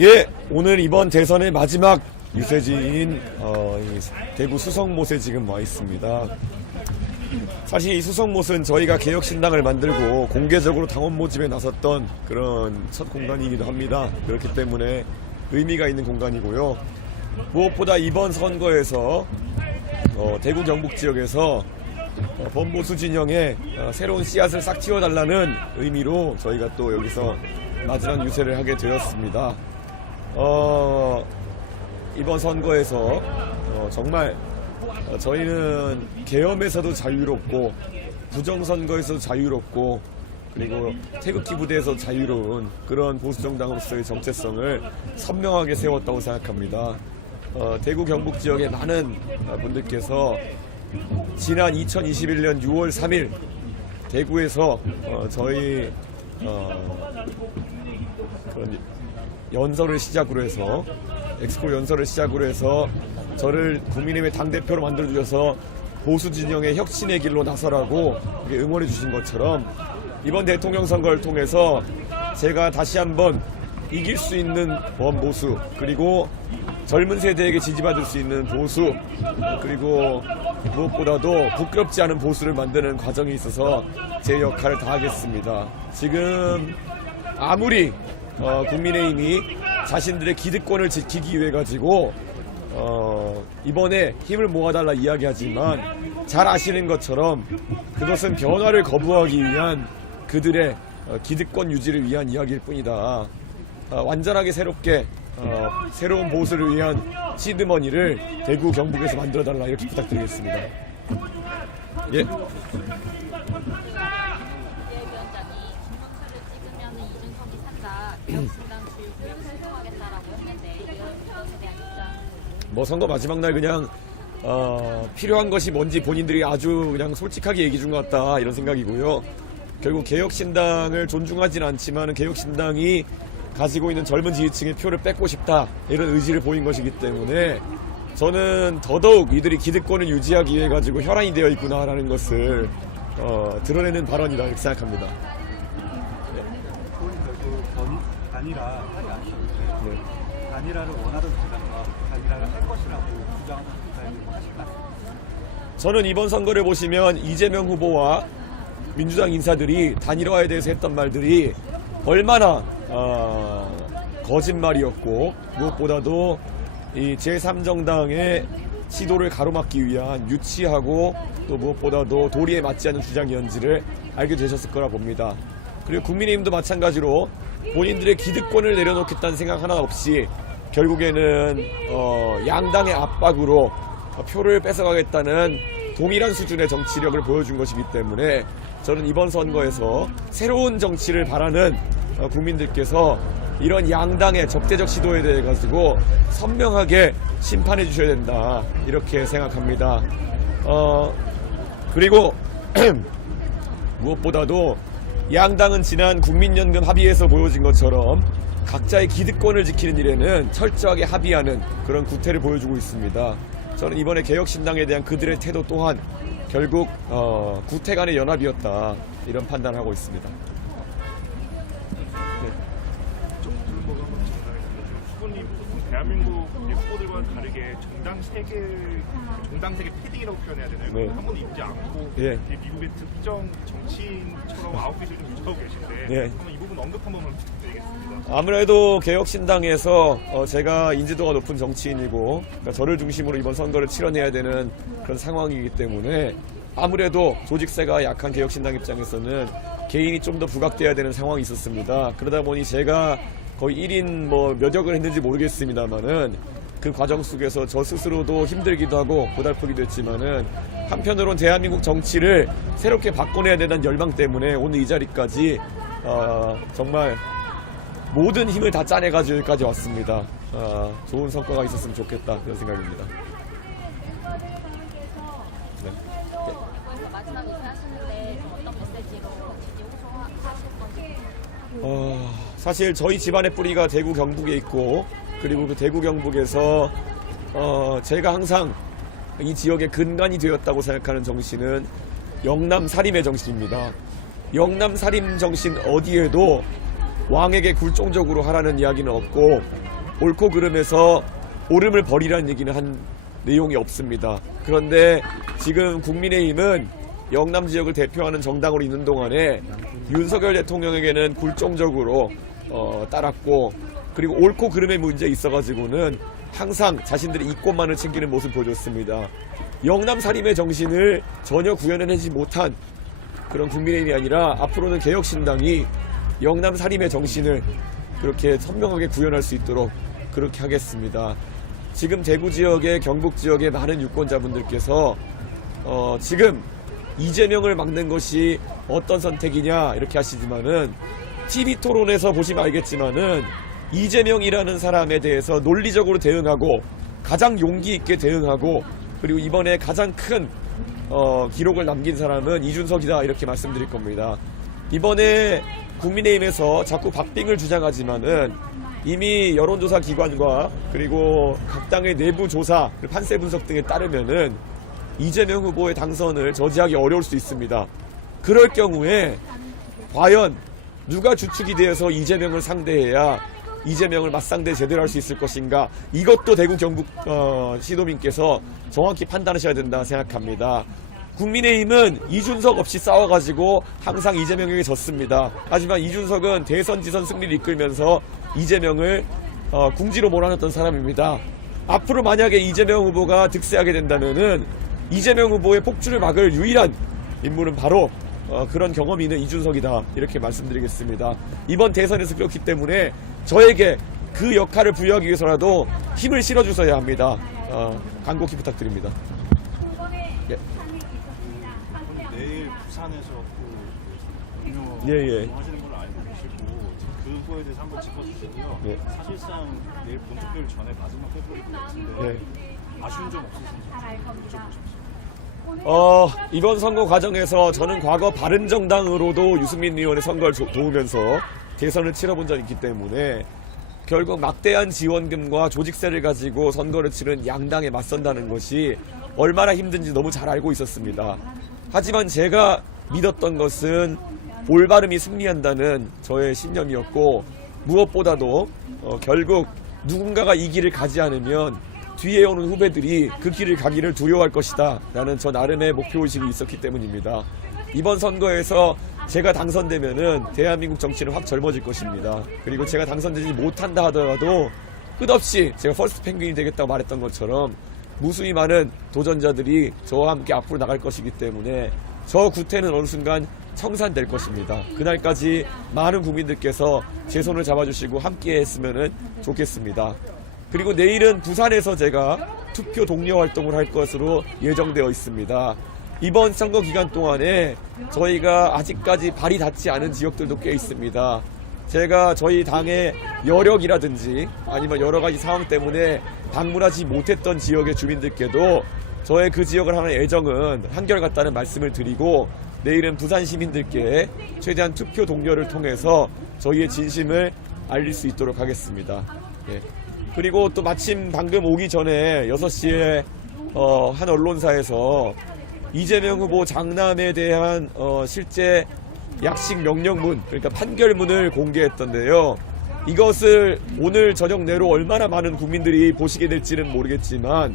예, 오늘 이번 대선의 마지막 유세지인 대구 수성못에 지금 와 있습니다. 사실 이 수성못은 저희가 개혁신당을 만들고 공개적으로 당원 모집에 나섰던 그런 첫 공간이기도 합니다. 그렇기 때문에 의미가 있는 공간이고요. 무엇보다 이번 선거에서 대구 경북 지역에서 범보수 진영의 새로운 씨앗을 싹 틔워달라는 의미로 저희가 또 여기서 마지막 유세를 하게 되었습니다. 이번 선거에서 정말 저희는 계엄에서도 자유롭고 부정선거에서도 자유롭고 그리고 태극기 부대에서 자유로운 그런 보수정당으로서의 정체성을 선명하게 세웠다고 생각합니다. 대구 경북 지역의 많은 분들께서 지난 2021년 6월 3일 대구에서 저희 그런 연설을 시작으로 해서 엑스포 연설을 시작으로 해서 저를 국민의힘의 당대표로 만들어주셔서 보수진영의 혁신의 길로 나서라고 응원해 주신 것처럼 이번 대통령 선거를 통해서 제가 다시 한번 이길 수 있는 범보수 그리고 젊은 세대에게 지지받을 수 있는 보수 그리고 무엇보다도 부끄럽지 않은 보수를 만드는 과정에 있어서 제 역할을 다하겠습니다. 지금 아무리 국민의힘이 자신들의 기득권을 지키기 위해 가지고 이번에 힘을 모아달라 이야기하지만 잘 아시는 것처럼 그것은 변화를 거부하기 위한 그들의 기득권 유지를 위한 이야기일 뿐이다. 완전하게 새롭게 새로운 보수를 위한 시드머니를 대구 경북에서 만들어달라 이렇게 부탁드리겠습니다. 예. 뭐 선거 마지막 날 그냥 필요한 것이 뭔지 본인들이 아주 그냥 솔직하게 얘기해 준 것 같다 이런 생각이고요. 결국 개혁신당을 존중하진 않지만 개혁신당이 가지고 있는 젊은 지지층의 표를 뺏고 싶다 이런 의지를 보인 것이기 때문에 저는 더더욱 이들이 기득권을 유지하기 위해 가지고 혈안이 되어 있구나라는 것을 드러내는 발언이라 이렇게 생각합니다. 단일화 하지 않으셨는데 단일화를 원하던 주장과 단일화를 할 것이라고 주장하는 주장이 하실까요? 저는 이번 선거를 보시면 이재명 후보와 민주당 인사들이 단일화에 대해서 했던 말들이 얼마나 거짓말이었고 무엇보다도 이 제3정당의 시도를 가로막기 위한 유치하고 또 무엇보다도 도리에 맞지 않는 주장이었는지를 알게 되셨을 거라 봅니다. 그리고 국민의힘도 마찬가지로 본인들의 기득권을 내려놓겠다는 생각 하나 없이 결국에는 양당의 압박으로 표를 뺏어가겠다는 동일한 수준의 정치력을 보여준 것이기 때문에 저는 이번 선거에서 새로운 정치를 바라는 국민들께서 이런 양당의 적대적 시도에 대해 가지고 선명하게 심판해 주셔야 된다 이렇게 생각합니다. 그리고 무엇보다도 양당은 지난 국민연금 합의에서 보여진 것처럼 각자의 기득권을 지키는 일에는 철저하게 합의하는 그런 구태를 보여주고 있습니다. 저는 이번에 개혁신당에 대한 그들의 태도 또한 결국 구태 간의 연합이었다 이런 판단을 하고 있습니다. 후보님, 대한민국 후보들과는 다르게 정당 세계 패딩이라고 표현해야 되나요? 네. 한 번도 입지 않고 예. 미국의 특정 정치인처럼 아웃핏을 좀 유지하고 계신데 예. 한번 이 부분 언급 한 번만 부탁드리겠습니다. 아무래도 개혁신당에서 제가 인지도가 높은 정치인이고 그러니까 저를 중심으로 이번 선거를 치러내야 되는 그런 상황이기 때문에 아무래도 조직세가 약한 개혁신당 입장에서는 개인이 좀 더 부각돼야 되는 상황이 있었습니다. 그러다 보니 제가 거의 1인 몇억을 했는지 모르겠습니다만은 그 과정 속에서 저 스스로도 힘들기도 하고 고달프기도 했지만은 한편으로는 대한민국 정치를 새롭게 바꿔내야 된다는 열망 때문에 오늘 이 자리까지 정말 모든 힘을 다 짜내가지고 여기까지 왔습니다. 좋은 성과가 있었으면 좋겠다 그런 생각입니다. 네. 마지막 의사하시는데 어떤 메시지로 지지 호소하실 건지? 사실 저희 집안의 뿌리가 대구 경북에 있고 그리고 그 대구 경북에서 제가 항상 이 지역의 근간이 되었다고 생각하는 정신은 영남 살림의 정신입니다. 영남 살림 정신 어디에도 왕에게 굴종적으로 하라는 이야기는 없고 옳고 그름에서 옳음을 버리라는 얘기는 한 내용이 없습니다. 그런데 지금 국민의힘은 영남 지역을 대표하는 정당으로 있는 동안에 윤석열 대통령에게는 굴종적으로 따랐고, 그리고 옳고 그름의 문제에 있어가지고는 항상 자신들의 이권만을 챙기는 모습을 보여줬습니다. 영남 살림의 정신을 전혀 구현해내지 못한 그런 국민의힘이 아니라 앞으로는 개혁신당이 영남 살림의 정신을 그렇게 선명하게 구현할 수 있도록 그렇게 하겠습니다. 지금 대구 지역의 경북 지역의 많은 유권자분들께서 지금 이재명을 막는 것이 어떤 선택이냐 이렇게 하시지만은 TV 토론에서 보시면 알겠지만은 이재명이라는 사람에 대해서 논리적으로 대응하고 가장 용기 있게 대응하고 그리고 이번에 가장 큰 기록을 남긴 사람은 이준석이다 이렇게 말씀드릴 겁니다. 이번에 국민의힘에서 자꾸 박빙을 주장하지만은 이미 여론조사 기관과 그리고 각 당의 내부 조사, 판세 분석 등에 따르면은 이재명 후보의 당선을 저지하기 어려울 수 있습니다. 그럴 경우에 과연 누가 주축이 되어서 이재명을 상대해야 이재명을 맞상대 제대로 할 수 있을 것인가, 이것도 대구 경북 시도민께서 정확히 판단하셔야 된다 생각합니다. 국민의힘은 이준석 없이 싸워가지고 항상 이재명에게 졌습니다. 하지만 이준석은 대선 지선 승리를 이끌면서 이재명을 궁지로 몰아넣었던 사람입니다. 앞으로 만약에 이재명 후보가 득세하게 된다면은 이재명 후보의 폭주를 막을 유일한 인물은 바로 그런 경험이 있는 이준석이다 이렇게 말씀드리겠습니다. 이번 대선에서 그렇기 때문에 저에게 그 역할을 부여하기 위해서라도 힘을 실어주셔야 합니다. 간곡히 부탁드립니다. 예. 내일 부산에서 그 예. 하시는 걸로 알고 계시고 그거에 대해서 한번 짚어주시고요. 예. 사실상 내일 본투표일 전에 마지막 투표일 것 같은데 예. 아쉬운 점 없으신지 여쭤보십시오. 이번 선거 과정에서 저는 과거 바른정당으로도 유승민 의원의 선거를 도우면서 대선을 치러본 적이 있기 때문에 결국 막대한 지원금과 조직세를 가지고 선거를 치른 양당에 맞선다는 것이 얼마나 힘든지 너무 잘 알고 있었습니다. 하지만 제가 믿었던 것은 올바름이 승리한다는 저의 신념이었고, 무엇보다도 결국 누군가가 이 길을 가지 않으면 뒤에 오는 후배들이 그 길을 가기를 두려워할 것이다 라는 저 나름의 목표의식이 있었기 때문입니다. 이번 선거에서 제가 당선되면은 대한민국 정치는 확 젊어질 것입니다. 그리고 제가 당선되지 못한다 하더라도 끝없이 제가 퍼스트 펭귄이 되겠다고 말했던 것처럼 무수히 많은 도전자들이 저와 함께 앞으로 나갈 것이기 때문에 저 구태는 어느 순간 청산될 것입니다. 그날까지 많은 국민들께서 제 손을 잡아주시고 함께 했으면 좋겠습니다. 그리고 내일은 부산에서 제가 투표 독려 활동을 할 것으로 예정되어 있습니다. 이번 선거 기간 동안에 저희가 아직까지 발이 닿지 않은 지역들도 꽤 있습니다. 제가 저희 당의 여력이라든지 아니면 여러 가지 상황 때문에 방문하지 못했던 지역의 주민들께도 저의 그 지역을 하는 애정은 한결같다는 말씀을 드리고, 내일은 부산 시민들께 최대한 투표 동료를 통해서 저희의 진심을 알릴 수 있도록 하겠습니다. 예. 그리고 또 마침 방금 오기 전에 6시에 한 언론사에서 이재명 후보 장남에 대한 실제 약식 명령문, 그러니까 판결문을 공개했던데요. 이것을 오늘 저녁 내로 얼마나 많은 국민들이 보시게 될지는 모르겠지만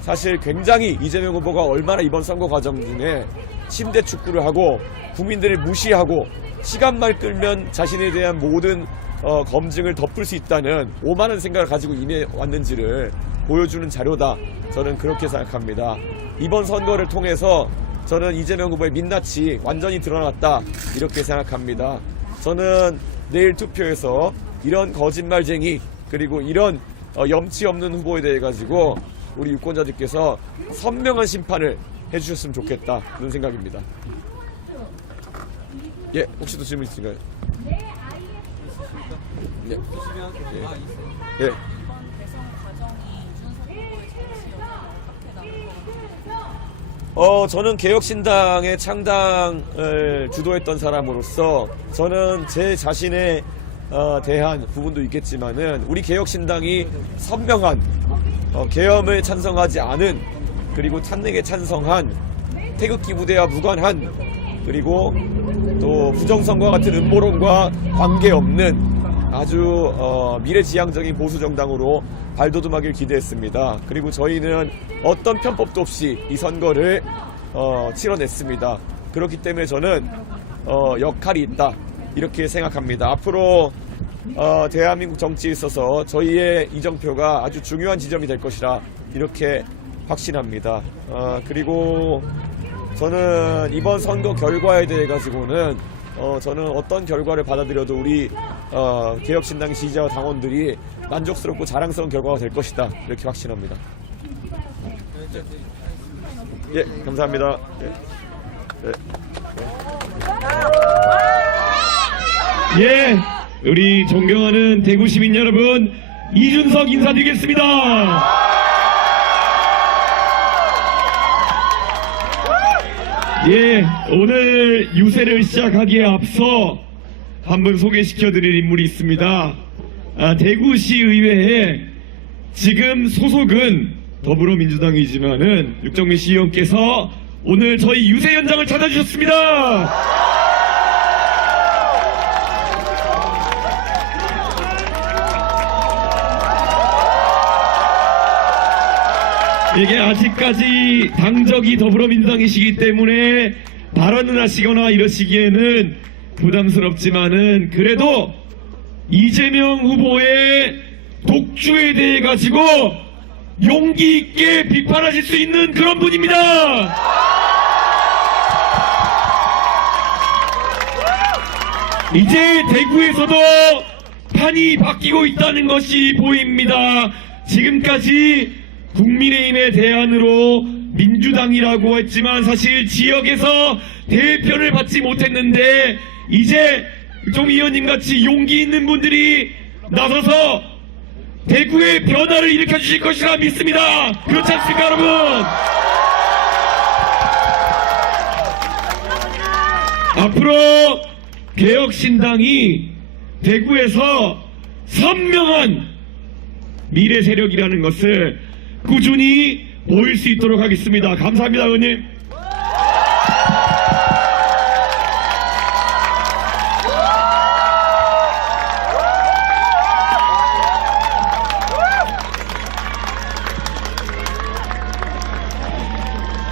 사실 굉장히 이재명 후보가 얼마나 이번 선거 과정 중에 침대 축구를 하고 국민들을 무시하고 시간만 끌면 자신에 대한 모든 검증을 덮을 수 있다는 오만한 생각을 가지고 임해왔는지를 보여주는 자료다. 저는 그렇게 생각합니다. 이번 선거를 통해서 저는 이재명 후보의 민낯이 완전히 드러났다 이렇게 생각합니다. 저는 내일 투표에서 이런 거짓말쟁이 그리고 이런 염치 없는 후보에 대해 가지고 우리 유권자들께서 선명한 심판을 해주셨으면 좋겠다 그런 생각입니다. 예, 혹시 또 질문 있으신가요? 예. 예. 예. 이번 대선 과정이 이준석 후보의 정치력을 어떻게 나타나는지. 저는 개혁신당의 창당을 주도했던 사람으로서 저는 제 자신에 대한 부분도 있겠지만은 우리 개혁신당이 선명한 계엄을 찬성하지 않은, 그리고 탄핵에 찬성한, 태극기 부대와 무관한, 그리고 또 부정선거와 같은 음모론과 관계없는 아주 미래지향적인 보수정당으로 발돋움하길 기대했습니다. 그리고 저희는 어떤 편법도 없이 이 선거를 치러냈습니다. 그렇기 때문에 저는 역할이 있다 이렇게 생각합니다. 앞으로 대한민국 정치에 있어서 저희의 이정표가 아주 중요한 지점이 될 것이라 이렇게 확신합니다. 그리고 저는 이번 선거 결과에 대해 가지고는 저는 어떤 결과를 받아들여도 우리 개혁신당 지지자와 당원들이 만족스럽고 자랑스러운 결과가 될 것이다 이렇게 확신합니다. 예, 감사합니다. 예. 예, 우리 존경하는 대구 시민 여러분, 이준석 인사드리겠습니다. 예, 오늘 유세를 시작하기에 앞서 한 분 소개시켜드릴 인물이 있습니다. 대구시의회에 지금 소속은 더불어민주당이지만은 육정민 시의원께서 오늘 저희 유세 현장을 찾아주셨습니다. 이게 아직까지 당적이 더불어민주당이시기 때문에 발언을 하시거나 이러시기에는 부담스럽지만은 그래도 이재명 후보의 독주에 대해 가지고 용기 있게 비판하실 수 있는 그런 분입니다. 이제 대구에서도 판이 바뀌고 있다는 것이 보입니다. 지금까지 국민의힘의 대안으로 민주당이라고 했지만 사실 지역에서 대표를 받지 못했는데 이제 종 의원님 같이 용기 있는 분들이 나서서 대구의 변화를 일으켜 주실 것이라 믿습니다. 그렇지 않습니까, 여러분? 앞으로 개혁신당이 대구에서 선명한 미래 세력이라는 것을 꾸준히 보일 수 있도록 하겠습니다. 감사합니다, 의원님.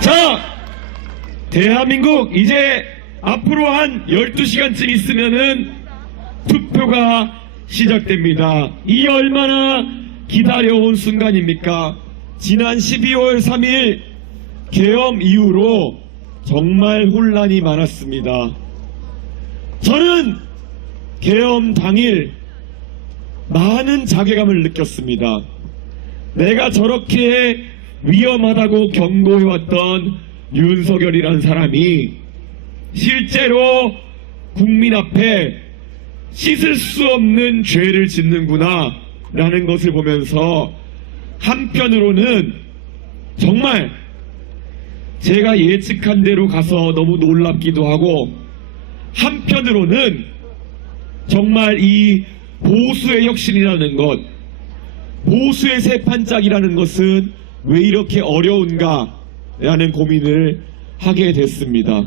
자, 대한민국 이제 앞으로 한 12시간쯤 있으면은 투표가 시작됩니다. 이 얼마나 기다려온 순간입니까? 지난 12월 3일 계엄 이후로 정말 혼란이 많았습니다. 저는 계엄 당일 많은 자괴감을 느꼈습니다. 내가 저렇게 위험하다고 경고해왔던 윤석열이라는 사람이 실제로 국민 앞에 씻을 수 없는 죄를 짓는구나 라는 것을 보면서 한편으로는 정말 제가 예측한 대로 가서 너무 놀랍기도 하고 한편으로는 정말 이 보수의 혁신이라는 것, 보수의 새 판짝이라는 것은 왜 이렇게 어려운가 라는 고민을 하게 됐습니다.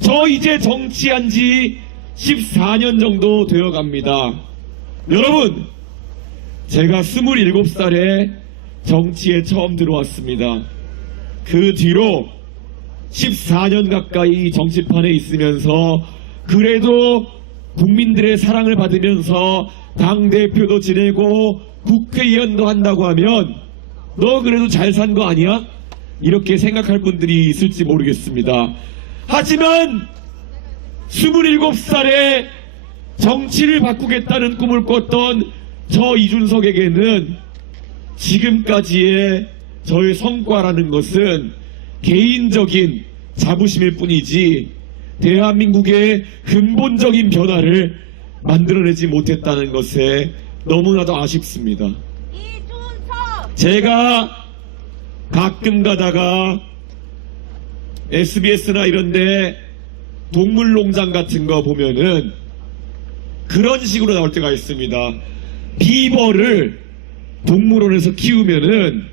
저 이제 정치한 지 14년 정도 되어 갑니다. 여러분, 제가 27살에 정치에 처음 들어왔습니다. 그 뒤로 14년 가까이 정치판에 있으면서 그래도 국민들의 사랑을 받으면서 당대표도 지내고 국회의원도 한다고 하면 너 그래도 잘 산 거 아니야? 이렇게 생각할 분들이 있을지 모르겠습니다. 하지만 27살에 정치를 바꾸겠다는 꿈을 꿨던 저 이준석에게는 지금까지의 저의 성과라는 것은 개인적인 자부심일 뿐이지 대한민국의 근본적인 변화를 만들어내지 못했다는 것에 너무나도 아쉽습니다. 제가 가끔 가다가 SBS나 이런데 동물농장 같은 거 보면은 그런 식으로 나올 때가 있습니다. 비버를 동물원에서 키우면은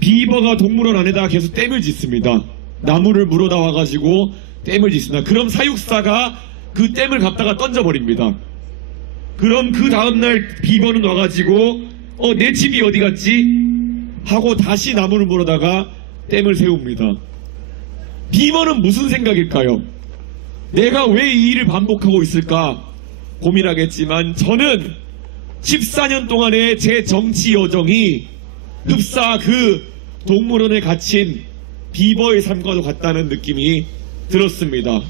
비버가 동물원 안에다가 계속 댐을 짓습니다. 나무를 물어다 와가지고 댐을 짓습니다. 그럼 사육사가 그 댐을 갖다가 던져버립니다. 그럼 그 다음날 비번은 와가지고 내 집이 어디 갔지? 하고 다시 나무를 물어다가 댐을 세웁니다. 비번은 무슨 생각일까요? 내가 왜 이 일을 반복하고 있을까 고민하겠지만 저는 14년 동안의 제 정치 여정이 흡사 그 동물원에 갇힌 비버의 삶과도 같다는 느낌이 들었습니다.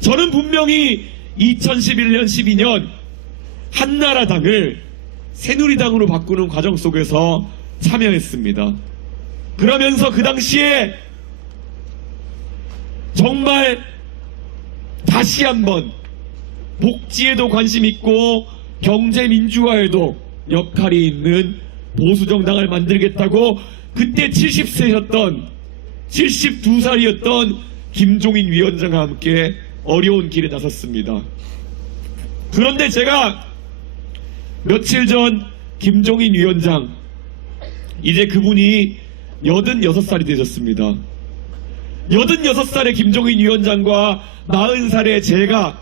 저는 분명히 2011년 12년 한나라당을 새누리당으로 바꾸는 과정 속에서 참여했습니다. 그러면서 그 당시에 정말 다시 한번 복지에도 관심 있고 경제 민주화에도 역할이 있는 보수정당을 만들겠다고 그때 72살이었던 김종인 위원장과 함께 어려운 길에 나섰습니다. 그런데 제가 며칠 전 김종인 위원장, 이제 그분이 86살이 되셨습니다. 86살의 김종인 위원장과 40살의 제가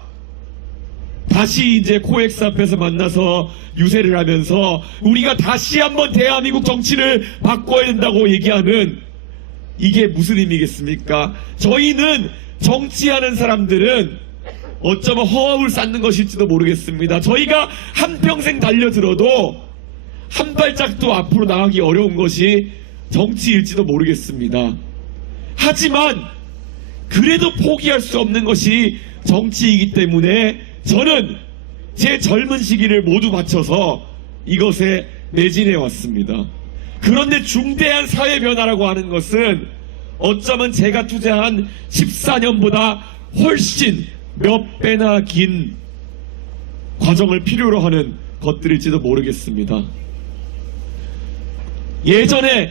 다시 이제 코엑스 앞에서 만나서 유세를 하면서 우리가 다시 한번 대한민국 정치를 바꿔야 된다고 얘기하는, 이게 무슨 의미겠습니까? 저희는 정치하는 사람들은 어쩌면 허업을 쌓는 것일지도 모르겠습니다. 저희가 한평생 달려들어도 한 발짝도 앞으로 나가기 어려운 것이 정치일지도 모르겠습니다. 하지만 그래도 포기할 수 없는 것이 정치이기 때문에 저는 제 젊은 시기를 모두 바쳐서 이것에 매진해 왔습니다. 그런데 중대한 사회 변화라고 하는 것은 어쩌면 제가 투자한 14년보다 훨씬 몇 배나 긴 과정을 필요로 하는 것들일지도 모르겠습니다. 예전에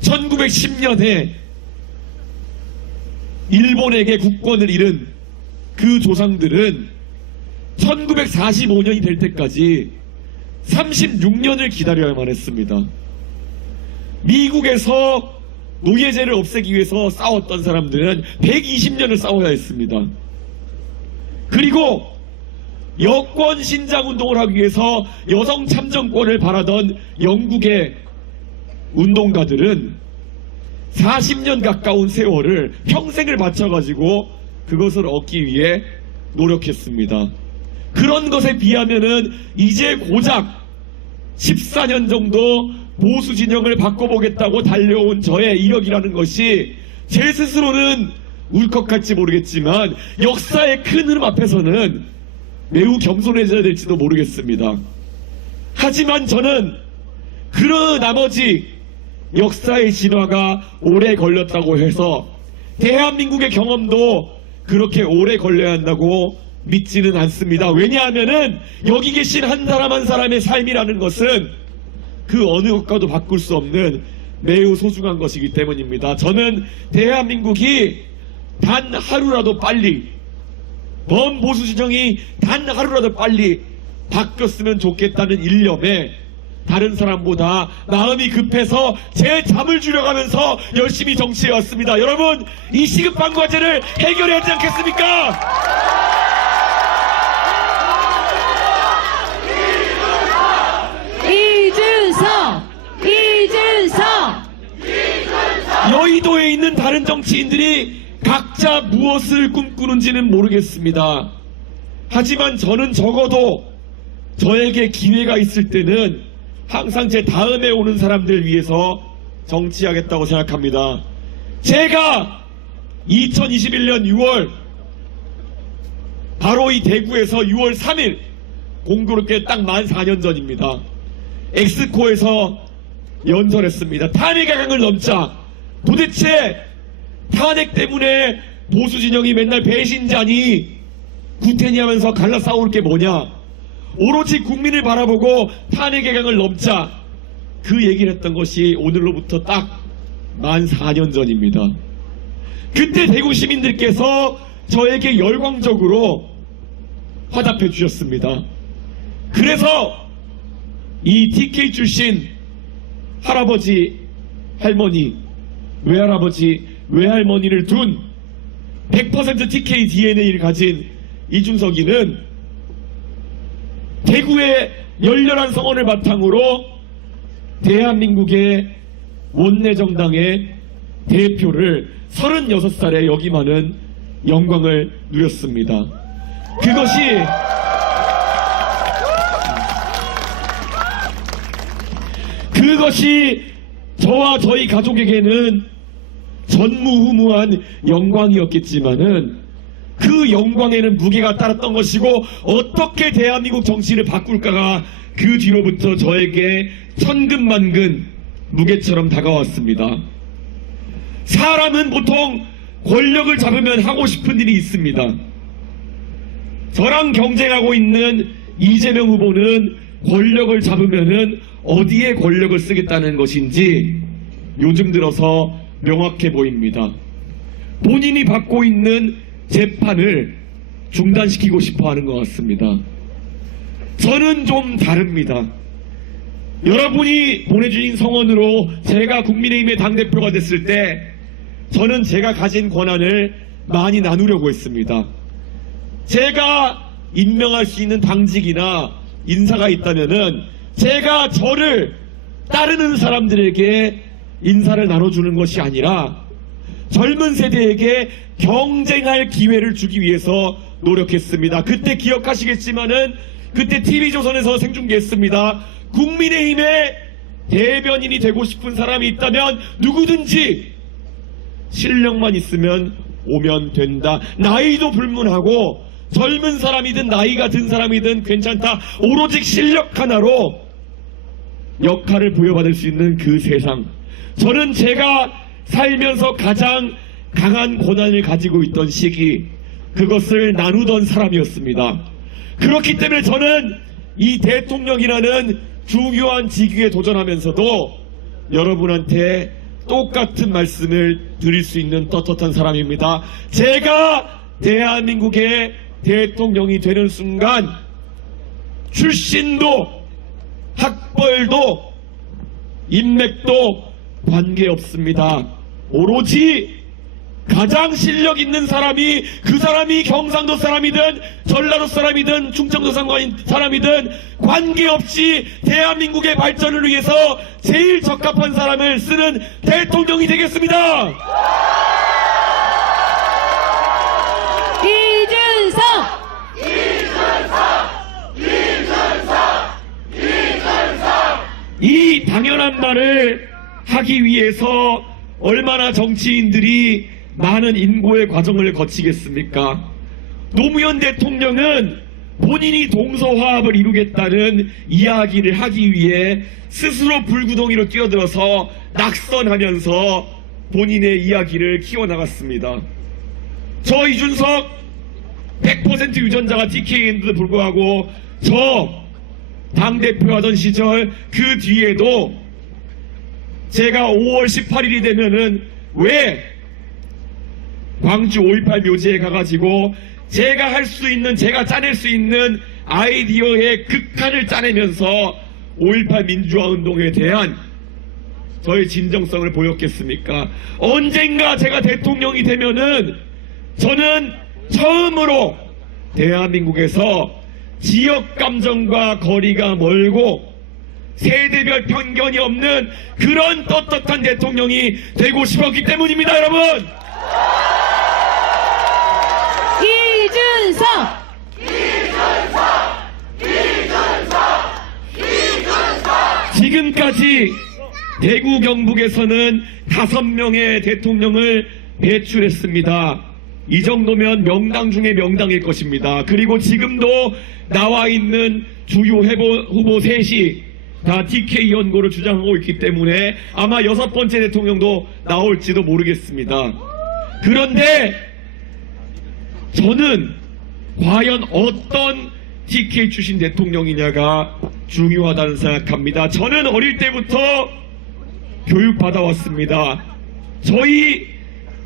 1910년에 일본에게 국권을 잃은 그 조상들은 1945년이 될 때까지 36년을 기다려야만 했습니다. 미국에서 노예제를 없애기 위해서 싸웠던 사람들은 120년을 싸워야 했습니다. 그리고 여권 신장 운동을 하기 위해서 여성 참정권을 바라던 영국의 운동가들은 40년 가까운 세월을, 평생을 바쳐가지고 그것을 얻기 위해 노력했습니다. 그런 것에 비하면은 이제 고작 14년 정도 보수 진영을 바꿔보겠다고 달려온 저의 이력이라는 것이 제 스스로는 울컥할지 모르겠지만 역사의 큰 흐름 앞에서는 매우 겸손해져야 될지도 모르겠습니다. 하지만 저는 그 나머지 역사의 진화가 오래 걸렸다고 해서 대한민국의 경험도 그렇게 오래 걸려야 한다고 믿지는 않습니다. 왜냐하면은 여기 계신 한 사람 한 사람의 삶이라는 것은 그 어느 것과도 바꿀 수 없는 매우 소중한 것이기 때문입니다. 저는 대한민국이 단 하루라도 빨리, 범 보수 진영이 단 하루라도 빨리 바뀌었으면 좋겠다는 일념에 다른 사람보다 마음이 급해서 제 잠을 줄여가면서 열심히 정치해왔습니다. 여러분, 이 시급한 과제를 해결해야 하지 않겠습니까? 이준석! 여의도에 있는 다른 정치인들이 각자 무엇을 꿈꾸는지는 모르겠습니다. 하지만 저는 적어도 저에게 기회가 있을 때는 항상 제 다음에 오는 사람들을 위해서 정치하겠다고 생각합니다. 제가 2021년 6월 바로 이 대구에서 6월 3일 공교롭게 딱 만 4년 전입니다. 엑스코에서 연설했습니다. 탄핵의 강을 넘자. 도대체 탄핵 때문에 보수 진영이 맨날 배신자니 구태니 하면서 갈라 싸울 게 뭐냐. 오로지 국민을 바라보고 탄핵의 강을 넘자. 그 얘기를 했던 것이 오늘로부터 딱 만 4년 전입니다. 그때 대구 시민들께서 저에게 열광적으로 화답해 주셨습니다. 그래서 이 TK 출신 할아버지, 할머니, 외할아버지, 외할머니를 둔 100% TK DNA를 가진 이준석이는 대구의 열렬한 성원을 바탕으로 대한민국의 원내정당의 대표를 36살에 역임하는 영광을 누렸습니다. 그것이 저와 저희 가족에게는 전무후무한 영광이었겠지만은 그 영광에는 무게가 따랐던 것이고 어떻게 대한민국 정치를 바꿀까가 그 뒤로부터 저에게 천근만근 무게처럼 다가왔습니다. 사람은 보통 권력을 잡으면 하고 싶은 일이 있습니다. 저랑 경쟁하고 있는 이재명 후보는 권력을 잡으면은 어디에 권력을 쓰겠다는 것인지 요즘 들어서 명확해 보입니다. 본인이 받고 있는 재판을 중단시키고 싶어 하는 것 같습니다. 저는 좀 다릅니다. 여러분이 보내주신 성원으로 제가 국민의힘의 당대표가 됐을 때 저는 제가 가진 권한을 많이 나누려고 했습니다. 제가 임명할 수 있는 당직이나 인사가 있다면은 제가 저를 따르는 사람들에게 인사를 나눠주는 것이 아니라 젊은 세대에게 경쟁할 기회를 주기 위해서 노력했습니다. 그때 기억하시겠지만은 그때 TV조선에서 생중계했습니다. 국민의힘의 대변인이 되고 싶은 사람이 있다면 누구든지 실력만 있으면 오면 된다. 나이도 불문하고 젊은 사람이든 나이가 든 사람이든 괜찮다. 오로지 실력 하나로 역할을 부여받을 수 있는 그 세상. 저는 제가 살면서 가장 강한 권한을 가지고 있던 시기, 그것을 나누던 사람이었습니다. 그렇기 때문에 저는 이 대통령이라는 중요한 직위에 도전하면서도 여러분한테 똑같은 말씀을 드릴 수 있는 떳떳한 사람입니다. 제가 대한민국의 대통령이 되는 순간 출신도 학벌도 인맥도 관계없습니다. 오로지 가장 실력 있는 사람이, 그 사람이 경상도 사람이든 전라도 사람이든 충청도 사람이든 관계없이 대한민국의 발전을 위해서 제일 적합한 사람을 쓰는 대통령이 되겠습니다. 이 당연한 말을 하기 위해서 얼마나 정치인들이 많은 인고의 과정을 거치겠습니까? 노무현 대통령은 본인이 동서화합을 이루겠다는 이야기를 하기 위해 스스로 불구덩이로 뛰어들어서 낙선하면서 본인의 이야기를 키워나갔습니다. 저 이준석 100% 유전자가 TK인데도 불구하고 저 당대표 하던 시절 그 뒤에도 제가 5월 18일이 되면은 왜 광주 5.18 묘지에 가가지고 제가 할 수 있는, 제가 짜낼 수 있는 아이디어의 극한을 짜내면서 5.18 민주화 운동에 대한 저의 진정성을 보였겠습니까? 언젠가 제가 대통령이 되면은 저는 처음으로 대한민국에서 지역 감정과 거리가 멀고 세대별 편견이 없는 그런 떳떳한 대통령이 되고 싶었기 때문입니다, 여러분! 지금까지 대구 경북에서는 5명의 대통령을 배출했습니다. 이 정도면 명당 중에 명당일 것입니다. 그리고 지금도 나와 있는 주요 후보 셋이 다 TK 연고를 주장하고 있기 때문에 아마 6번째 대통령도 나올지도 모르겠습니다. 그런데 저는 과연 어떤 TK 출신 대통령이냐가 중요하다는 생각합니다. 저는 어릴 때부터 교육받아왔습니다. 저희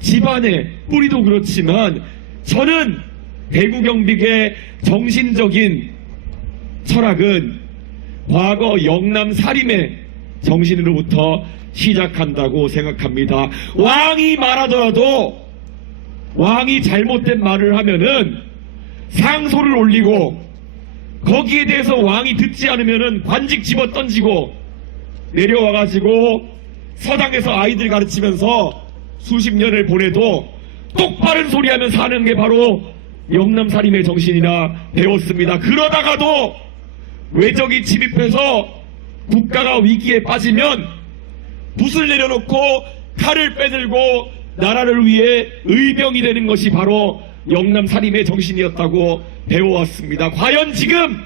집안의 뿌리도 그렇지만 저는 대구 경북의 정신적인 철학은 과거 영남 사림의 정신으로부터 시작한다고 생각합니다. 왕이 말하더라도 왕이 잘못된 말을 하면은 상소를 올리고 거기에 대해서 왕이 듣지 않으면은 관직 집어 던지고 내려와가지고 서당에서 아이들 가르치면서 수십 년을 보내도 똑바른 소리 하면서 하는 게 바로 영남살인의 정신이라 배웠습니다. 그러다가도 외적이 침입해서 국가가 위기에 빠지면 붓을 내려놓고 칼을 빼들고 나라를 위해 의병이 되는 것이 바로 영남살인의 정신이었다고 배워왔습니다. 과연 지금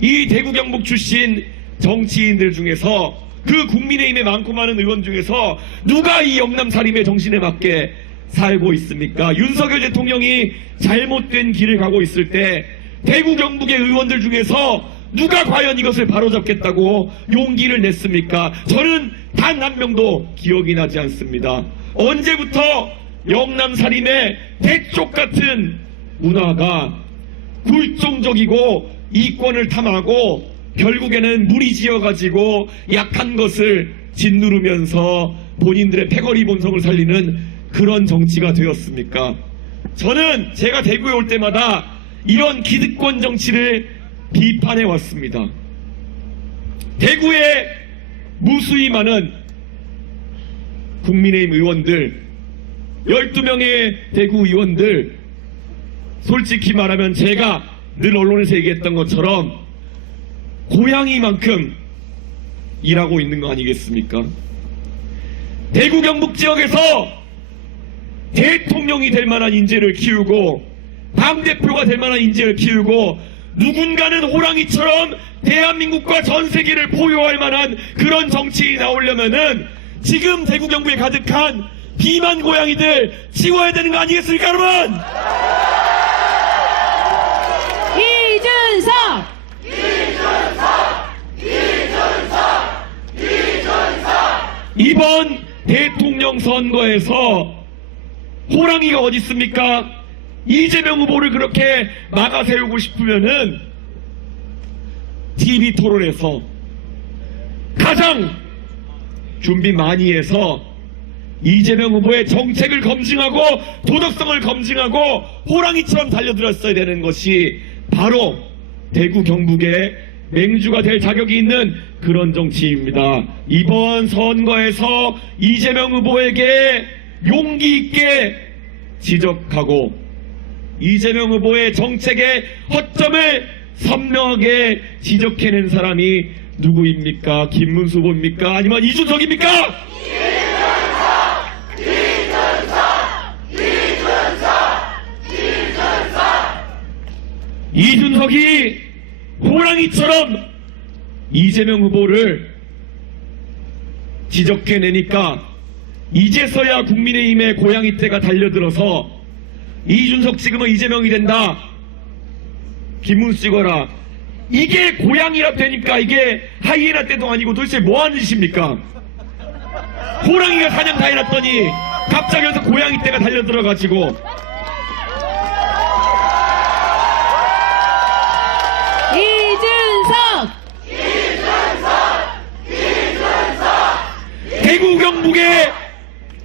이 대구 경북 출신 정치인들 중에서 그 국민의힘의 많고 많은 의원 중에서 누가 이 영남살인의 정신에 맞게 살고 있습니까? 윤석열 대통령이 잘못된 길을 가고 있을 때 대구 경북의 의원들 중에서 누가 과연 이것을 바로잡겠다고 용기를 냈습니까? 저는 단 한 명도 기억이 나지 않습니다. 언제부터 영남살인의 대쪽 같은 문화가 굴종적이고 이권을 탐하고 결국에는 무리지어가지고 약한 것을 짓누르면서 본인들의 패거리 본성을 살리는 그런 정치가 되었습니까? 저는 제가 대구에 올 때마다 이런 기득권 정치를 비판해 왔습니다. 대구에 무수히 많은 국민의힘 의원들, 12명의 대구 의원들, 솔직히 말하면 제가 늘 언론에서 얘기했던 것처럼 고양이만큼 일하고 있는 거 아니겠습니까? 대구 경북 지역에서 대통령이 될 만한 인재를 키우고 당대표가 될 만한 인재를 키우고 누군가는 호랑이처럼 대한민국과 전 세계를 포효할 만한 그런 정치인이 나오려면은 지금 대구 경북에 가득한 비만 고양이들 치워야 되는 거 아니겠습니까, 여러분? 이준석! 이번 대통령 선거에서 호랑이가 어디 있습니까? 이재명 후보를 그렇게 막아 세우고 싶으면은 TV 토론에서 가장 준비 많이 해서 이재명 후보의 정책을 검증하고 도덕성을 검증하고 호랑이처럼 달려들었어야 되는 것이 바로 대구 경북의 맹주가 될 자격이 있는 그런 정치입니다. 이번 선거에서 이재명 후보에게 용기 있게 지적하고 이재명 후보의 정책의 허점을 선명하게 지적해낸 사람이 누구입니까? 김문수 후보입니까? 아니면 이준석입니까? 이준석이 호랑이처럼 이재명 후보를 지적해내니까 이제서야 국민의힘의 고양이 떼가 달려들어서 이준석 찍으면 이재명이 된다. 김문수 찍어라. 이게 고양이라 되니까 이게 하이에나 떼도 아니고 도대체 뭐 하는 짓입니까? 호랑이가 사냥 다 해놨더니 갑자기 여기서 고양이 떼가 달려들어가지고 대구 경북의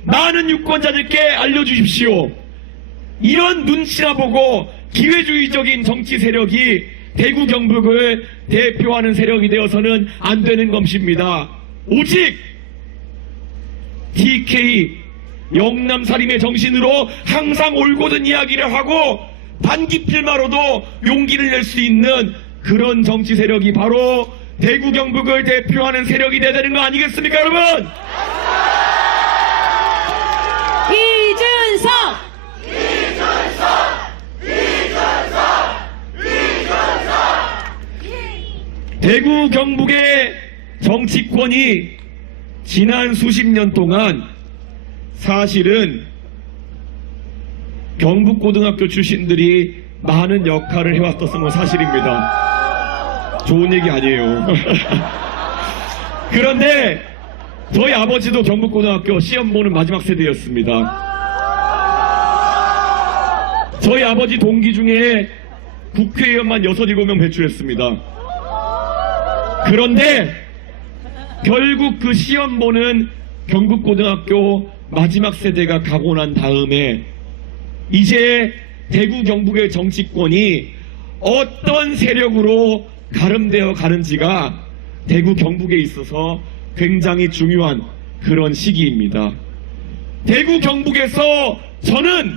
많은 유권자들께 알려주십시오. 이런 눈치나 보고 기회주의적인 정치 세력이 대구 경북을 대표하는 세력이 되어서는 안 되는 것입니다. 오직 TK 영남살인의 정신으로 항상 올곧은 이야기를 하고 반기필마로도 용기를 낼 수 있는 그런 정치 세력이 바로 대구 경북을 대표하는 세력이 돼야 되는 거 아니겠습니까, 여러분? 이준석! 대구 경북의 정치권이 지난 수십 년 동안 사실은 경북고등학교 출신들이 많은 역할을 해왔던 건 사실입니다. 좋은 얘기 아니에요. 그런데 저희 아버지도 경북고등학교 시험 보는 마지막 세대였습니다. 저희 아버지 동기 중에 국회의원만 6, 7명 배출했습니다. 그런데 결국 그 시험 보는 경북고등학교 마지막 세대가 가고 난 다음에 이제 대구 경북의 정치권이 어떤 세력으로 가름되어 가는지가 대구 경북에 있어서 굉장히 중요한 그런 시기입니다. 대구 경북에서 저는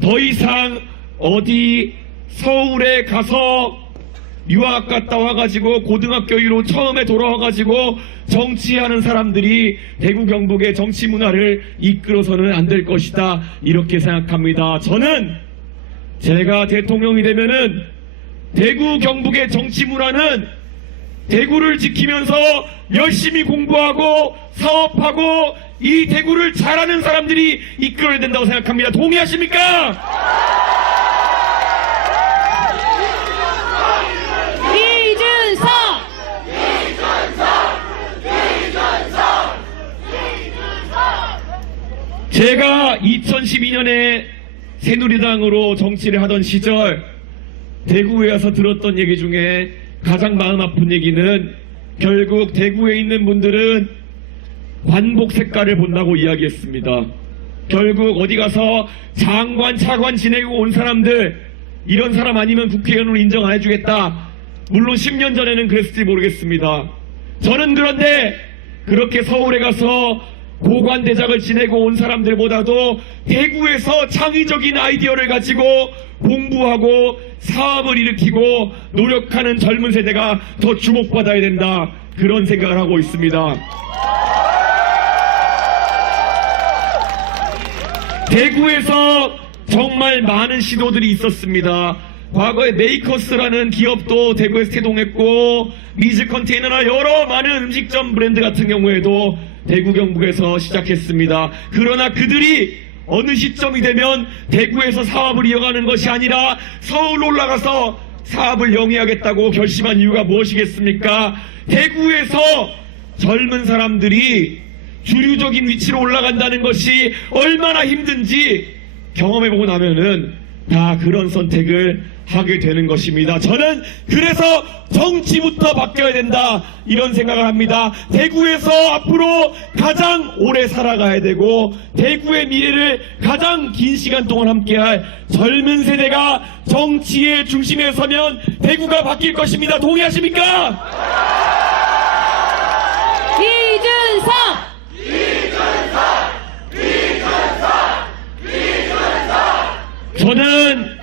더 이상 어디 서울에 가서 유학 갔다 와가지고 고등학교 이후로 처음에 돌아와가지고 정치하는 사람들이 대구 경북의 정치 문화를 이끌어서는 안 될 것이다, 이렇게 생각합니다. 저는 제가 대통령이 되면은 대구 경북의 정치 문화는 대구를 지키면서 열심히 공부하고 사업하고 이 대구를 잘하는 사람들이 이끌어야 된다고 생각합니다. 동의하십니까? 제가 2012년에 새누리당으로 정치를 하던 시절 대구에 와서 들었던 얘기 중에 가장 마음 아픈 얘기는 결국 대구에 있는 분들은 관복 색깔을 본다고 이야기했습니다. 결국 어디 가서 장관, 차관 지내고 온 사람들, 이런 사람 아니면 국회의원으로 인정 안 해주겠다. 물론 10년 전에는 그랬을지 모르겠습니다. 저는 그런데 그렇게 서울에 가서 고관대작을 지내고 온 사람들보다도 대구에서 창의적인 아이디어를 가지고 공부하고 사업을 일으키고 노력하는 젊은 세대가 더 주목받아야 된다, 그런 생각을 하고 있습니다. 대구에서 정말 많은 시도들이 있었습니다. 과거에 메이커스라는 기업도 대구에서 태동했고, 미즈 컨테이너나 여러 많은 음식점 브랜드 같은 경우에도 대구 경북에서 시작했습니다. 그러나 그들이 어느 시점이 되면 대구에서 사업을 이어가는 것이 아니라 서울로 올라가서 사업을 영위하겠다고 결심한 이유가 무엇이겠습니까? 대구에서 젊은 사람들이 주류적인 위치로 올라간다는 것이 얼마나 힘든지 경험해보고 나면은 다 그런 선택을 하게 되는 것입니다. 저는 그래서 정치부터 바뀌어야 된다, 이런 생각을 합니다. 대구에서 앞으로 가장 오래 살아가야 되고 대구의 미래를 가장 긴 시간 동안 함께할 젊은 세대가 정치의 중심에 서면 대구가 바뀔 것입니다. 동의하십니까? 이준석! 저는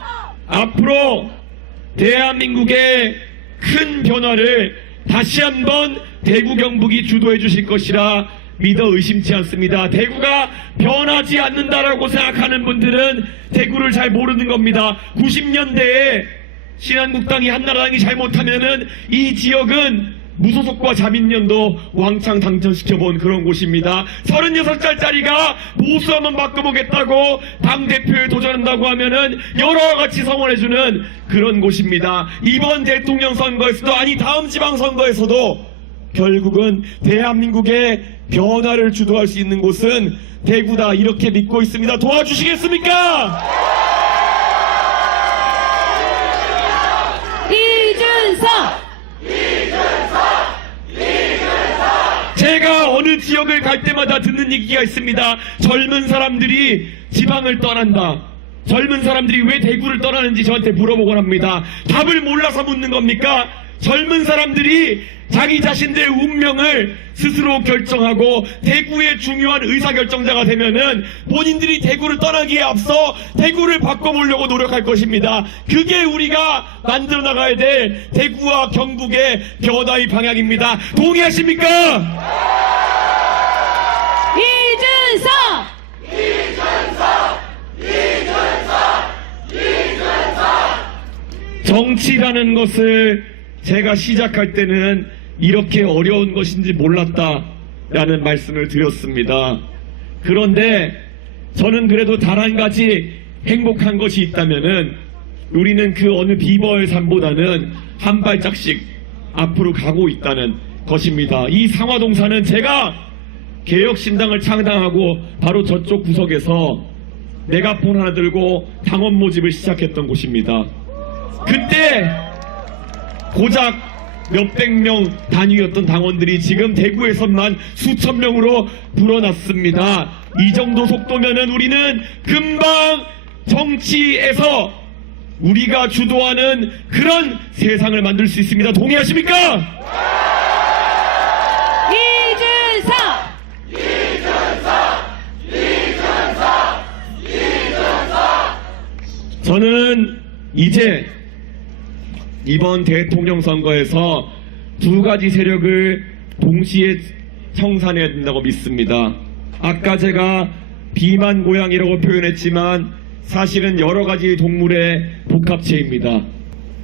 앞으로 대한민국의 큰 변화를 다시 한번 대구 경북이 주도해 주실 것이라 믿어 의심치 않습니다. 대구가 변하지 않는다라고 생각하는 분들은 대구를 잘 모르는 겁니다. 90년대에 신한국당이 한나라당이 잘못하면은 이 지역은 무소속과 자민련도 왕창 당선시켜본 그런 곳입니다. 36살짜리가 보수 한번 바꿔보겠다고 당대표에 도전한다고 하면은 여러 가지 성원해주는 그런 곳입니다. 이번 대통령 선거에서도, 아니 다음 지방선거에서도 결국은 대한민국의 변화를 주도할 수 있는 곳은 대구다, 이렇게 믿고 있습니다. 도와주시겠습니까? 이준석! 제가 어느 지역을 갈 때마다 듣는 얘기가 있습니다. 젊은 사람들이 지방을 떠난다. 젊은 사람들이 왜 대구를 떠나는지 저한테 물어보곤 합니다. 답을 몰라서 묻는 겁니까? 젊은 사람들이 자기 자신들의 운명을 스스로 결정하고 대구의 중요한 의사결정자가 되면은 본인들이 대구를 떠나기에 앞서 대구를 바꿔보려고 노력할 것입니다. 그게 우리가 만들어 나가야 될 대구와 경북의 변화의 방향입니다. 동의하십니까? 이준석! 정치라는 것을 제가 시작할 때는 이렇게 어려운 것인지 몰랐다라는 말씀을 드렸습니다. 그런데 저는 그래도 단 한 가지 행복한 것이 있다면은 우리는 그 어느 비버의 삶보다는 한 발짝씩 앞으로 가고 있다는 것입니다. 이 상화동사는 제가 개혁신당을 창당하고 바로 저쪽 구석에서 메가폰 하나 들고 당원 모집을 시작했던 곳입니다. 그때 고작 몇백 명 단위였던 당원들이 지금 대구에서만 수천 명으로 불어났습니다. 이 정도 속도면은 우리는 금방 정치에서 우리가 주도하는 그런 세상을 만들 수 있습니다. 동의하십니까? 저는 이제 이번 대통령 선거에서 두 가지 세력을 동시에 청산해야 된다고 믿습니다. 아까 제가 비만 고양이라고 표현했지만 사실은 여러 가지 동물의 복합체입니다.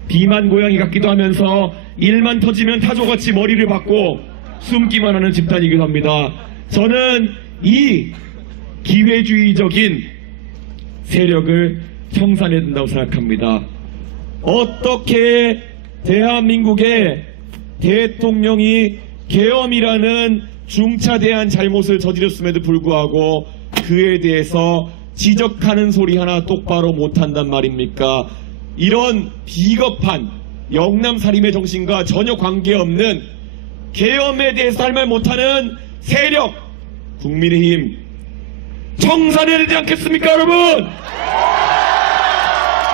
비만 고양이 같기도 하면서 일만 터지면 타조같이 머리를 박고 숨기만 하는 집단이기도 합니다. 저는 이 기회주의적인 세력을 청산해야 된다고 생각합니다. 어떻게 대한민국의 대통령이 계엄이라는 중차대한 잘못을 저질렀음에도 불구하고 그에 대해서 지적하는 소리 하나 똑바로 못한단 말입니까? 이런 비겁한 영남살인의 정신과 전혀 관계없는 계엄에 대해서 할 말 못하는 세력 국민의힘 청산해야 되지 않겠습니까, 여러분?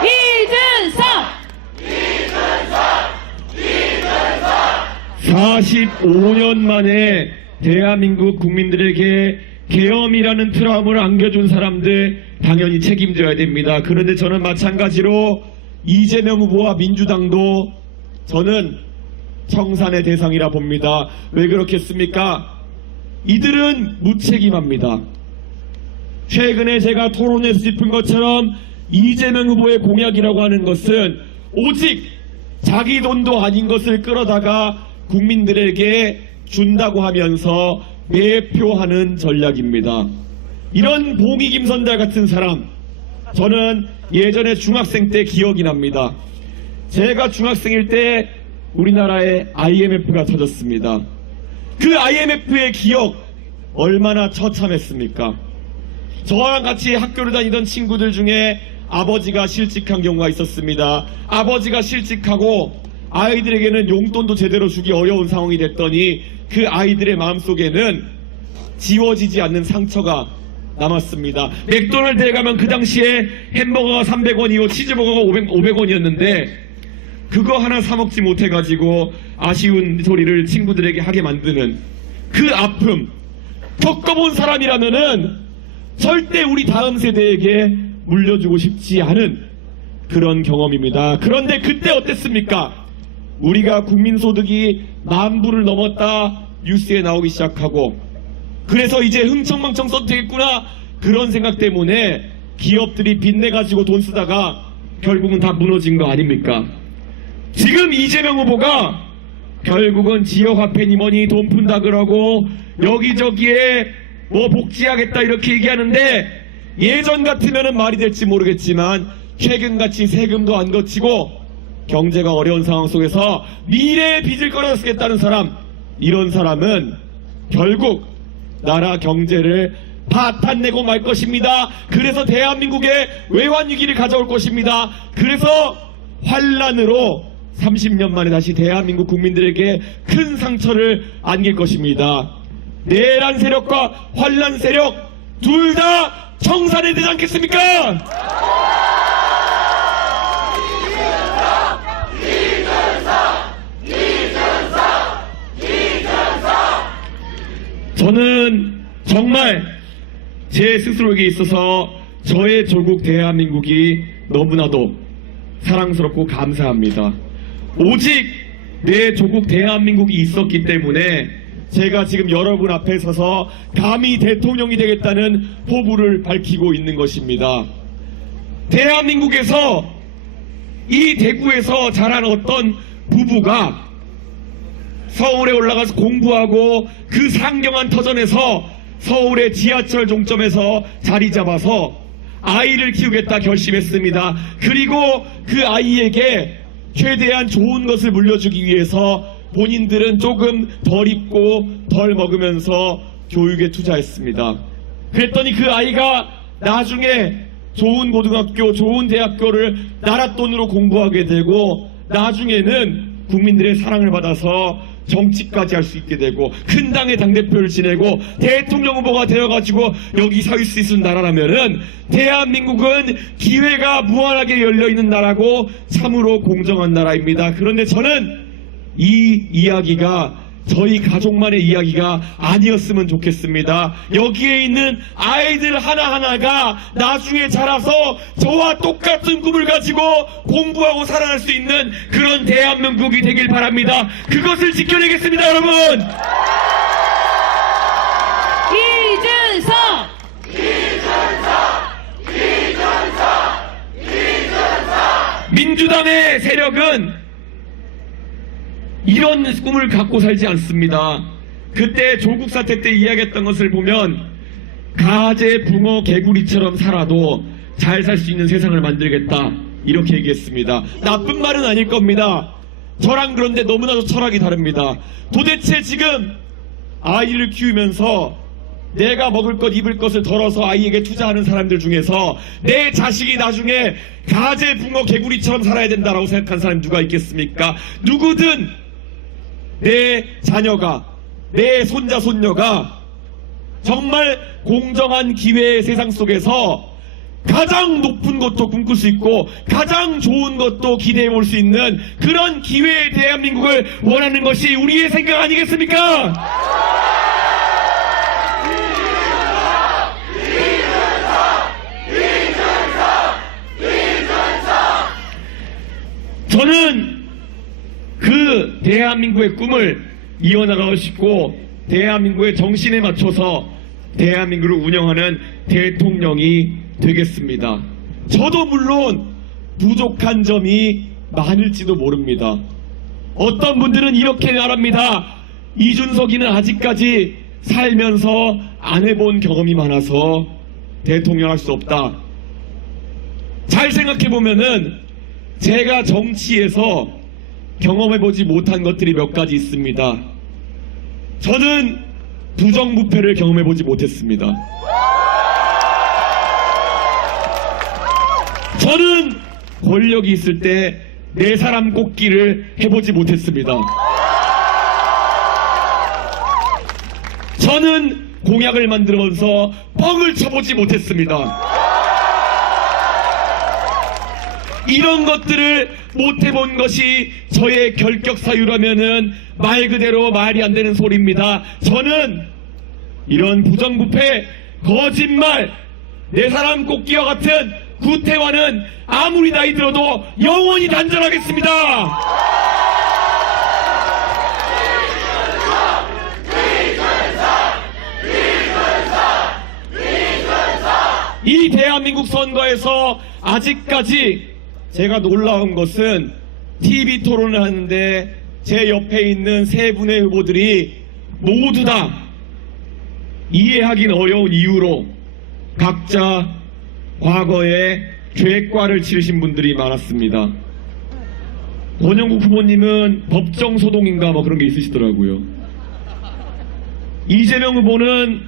이준석! 45년 만에 대한민국 국민들에게 계엄이라는 트라우마를 안겨준 사람들 당연히 책임져야 됩니다. 그런데 저는 마찬가지로 이재명 후보와 민주당도 저는 청산의 대상이라 봅니다. 왜 그렇겠습니까? 이들은 무책임합니다. 최근에 제가 토론에서 짚은 것처럼 이재명 후보의 공약이라고 하는 것은 오직 자기 돈도 아닌 것을 끌어다가 국민들에게 준다고 하면서 매표하는 전략입니다. 이런 봉이 김선달 같은 사람, 저는 예전에 중학생 때 기억이 납니다. 제가 중학생일 때 우리나라에 IMF가 터졌습니다. 그 IMF의 기억 얼마나 처참했습니까? 저랑 같이 학교를 다니던 친구들 중에 아버지가 실직한 경우가 있었습니다. 아버지가 실직하고 아이들에게는 용돈도 제대로 주기 어려운 상황이 됐더니 그 아이들의 마음속에는 지워지지 않는 상처가 남았습니다. 맥도날드에 가면 그 당시에 햄버거가 300원이고 치즈버거가 500원이었는데 그거 하나 사 먹지 못해가지고 아쉬운 소리를 친구들에게 하게 만드는 그 아픔 겪어본 사람이라면은 절대 우리 다음 세대에게 물려주고 싶지 않은 그런 경험입니다. 그런데 그때 어땠습니까? 우리가 국민소득이 10,000불을 넘었다 뉴스에 나오기 시작하고 그래서 이제 흥청망청 써도 되겠구나 그런 생각 때문에 기업들이 빚내가지고 돈 쓰다가 결국은 다 무너진 거 아닙니까? 지금 이재명 후보가 결국은 지역화폐니 뭐니 돈 푼다 그러고 여기저기에 뭐 복지하겠다 이렇게 얘기하는데 예전 같으면 말이 될지 모르겠지만 최근같이 세금도 안 거치고 경제가 어려운 상황 속에서 미래의 빚을 꺼내 쓰겠다는 사람, 이런 사람은 결국 나라 경제를 파탄내고 말 것입니다. 그래서 대한민국의 외환위기를 가져올 것입니다. 그래서 환란으로 30년 만에 다시 대한민국 국민들에게 큰 상처를 안길 것입니다. 내란 세력과 환란 세력 둘 다 청산해야 되지 않겠습니까? 저는 정말 제 스스로에게 있어서 저의 조국 대한민국이 너무나도 사랑스럽고 감사합니다. 오직 내 조국 대한민국이 있었기 때문에 제가 지금 여러분 앞에 서서 감히 대통령이 되겠다는 포부를 밝히고 있는 것입니다. 대한민국에서 이 대구에서 자란 어떤 부부가 서울에 올라가서 공부하고 그 상경한 터전에서 서울의 지하철 종점에서 자리 잡아서 아이를 키우겠다 결심했습니다. 그리고 그 아이에게 최대한 좋은 것을 물려주기 위해서 본인들은 조금 덜 입고 덜 먹으면서 교육에 투자했습니다. 그랬더니 그 아이가 나중에 좋은 고등학교, 좋은 대학교를 나라 돈으로 공부하게 되고 나중에는 국민들의 사랑을 받아서 정치까지 할 수 있게 되고 큰 당의 당대표를 지내고 대통령 후보가 되어가지고 여기 서 있을 수 있는 나라라면은 대한민국은 기회가 무한하게 열려있는 나라고 참으로 공정한 나라입니다. 그런데 저는 이 이야기가 저희 가족만의 이야기가 아니었으면 좋겠습니다. 여기에 있는 아이들 하나하나가 나중에 자라서 저와 똑같은 꿈을 가지고 공부하고 살아날 수 있는 그런 대한민국이 되길 바랍니다. 그것을 지켜내겠습니다, 여러분! 이준석! 민주당의 세력은 이런 꿈을 갖고 살지 않습니다. 그때 조국 사태 때 이야기했던 것을 보면 가재, 붕어, 개구리처럼 살아도 잘 살 수 있는 세상을 만들겠다 이렇게 얘기했습니다. 나쁜 말은 아닐 겁니다. 저랑 그런데 너무나도 철학이 다릅니다. 도대체 지금 아이를 키우면서 내가 먹을 것 입을 것을 덜어서 아이에게 투자하는 사람들 중에서 내 자식이 나중에 가재, 붕어, 개구리처럼 살아야 된다라고 생각하는 사람이 누가 있겠습니까? 누구든 내 자녀가, 내 손자, 손녀가 정말 공정한 기회의 세상 속에서 가장 높은 것도 꿈꿀 수 있고 가장 좋은 것도 기대해 볼 수 있는 그런 기회의 대한민국을 원하는 것이 우리의 생각 아니겠습니까? 저는 그 대한민국의 꿈을 이어나가고 싶고 대한민국의 정신에 맞춰서 대한민국을 운영하는 대통령이 되겠습니다. 저도 물론 부족한 점이 많을지도 모릅니다. 어떤 분들은 이렇게 말합니다. 이준석이는 아직까지 살면서 안 해본 경험이 많아서 대통령 할 수 없다. 잘 생각해보면은 제가 정치에서 경험해보지 못한 것들이 몇 가지 있습니다. 저는 부정부패를 경험해보지 못했습니다. 저는 권력이 있을 때 내 사람 꼽기를 해보지 못했습니다. 저는 공약을 만들어서 뻥을 쳐보지 못했습니다. 이런 것들을 못해본 것이 저의 결격 사유라면은 말 그대로 말이 안 되는 소리입니다. 저는 이런 부정부패, 거짓말, 내 사람 꼽기와 같은 구태와는 아무리 나이 들어도 영원히 단절하겠습니다. 이 대한민국 선거에서 아직까지 제가 놀라운 것은 TV 토론을 하는데 제 옆에 있는 세 분의 후보들이 모두 다 이해하긴 어려운 이유로 각자 과거에 죄과를 치르신 분들이 많았습니다. 권영국 후보님은 법정소동인가 뭐 그런 게 있으시더라고요. 이재명 후보는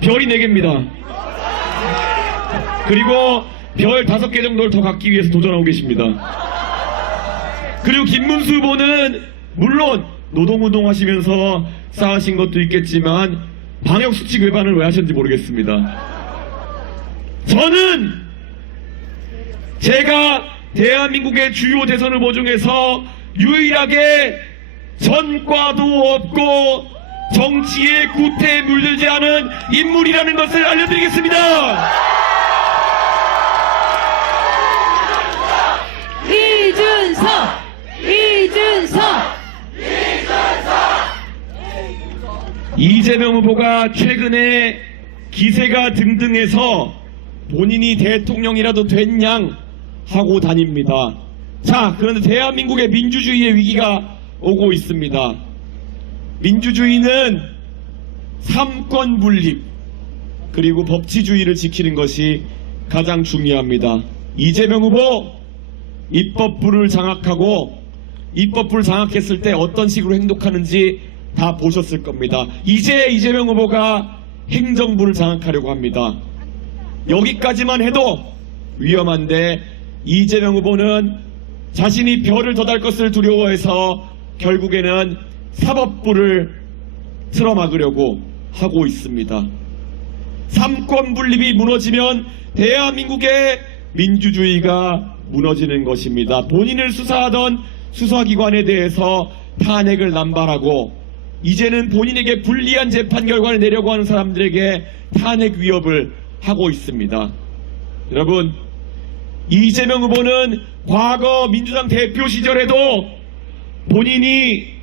별이 4개입니다. 그리고 별 5개 정도를 더 갖기 위해서 도전하고 계십니다. 그리고 김문수 후보는 물론 노동운동 하시면서 쌓으신 것도 있겠지만 방역수칙 위반을 왜 하셨는지 모르겠습니다. 저는 제가 대한민국의 주요 대선 후보 중에서 유일하게 전과도 없고 정치의 구태에 물들지 않은 인물이라는 것을 알려드리겠습니다. 이재명 후보가 최근에 기세가 등등해서 본인이 대통령이라도 된 양 하고 다닙니다. 자, 그런데 대한민국의 민주주의의 위기가 오고 있습니다. 민주주의는 삼권 분립 그리고 법치주의를 지키는 것이 가장 중요합니다. 이재명 후보 입법부를 장악하고 입법부를 장악했을 때 어떤 식으로 행동하는지 다 보셨을 겁니다. 이제 이재명 후보가 행정부를 장악하려고 합니다. 여기까지만 해도 위험한데 이재명 후보는 자신이 별을 더 달 것을 두려워해서 결국에는 사법부를 틀어막으려고 하고 있습니다. 삼권 분립이 무너지면 대한민국의 민주주의가 무너지는 것입니다. 본인을 수사하던 수사기관에 대해서 탄핵을 남발하고 이제는 본인에게 불리한 재판 결과를 내려고 하는 사람들에게 탄핵 위협을 하고 있습니다. 여러분, 이재명 후보는 과거 민주당 대표 시절에도 본인이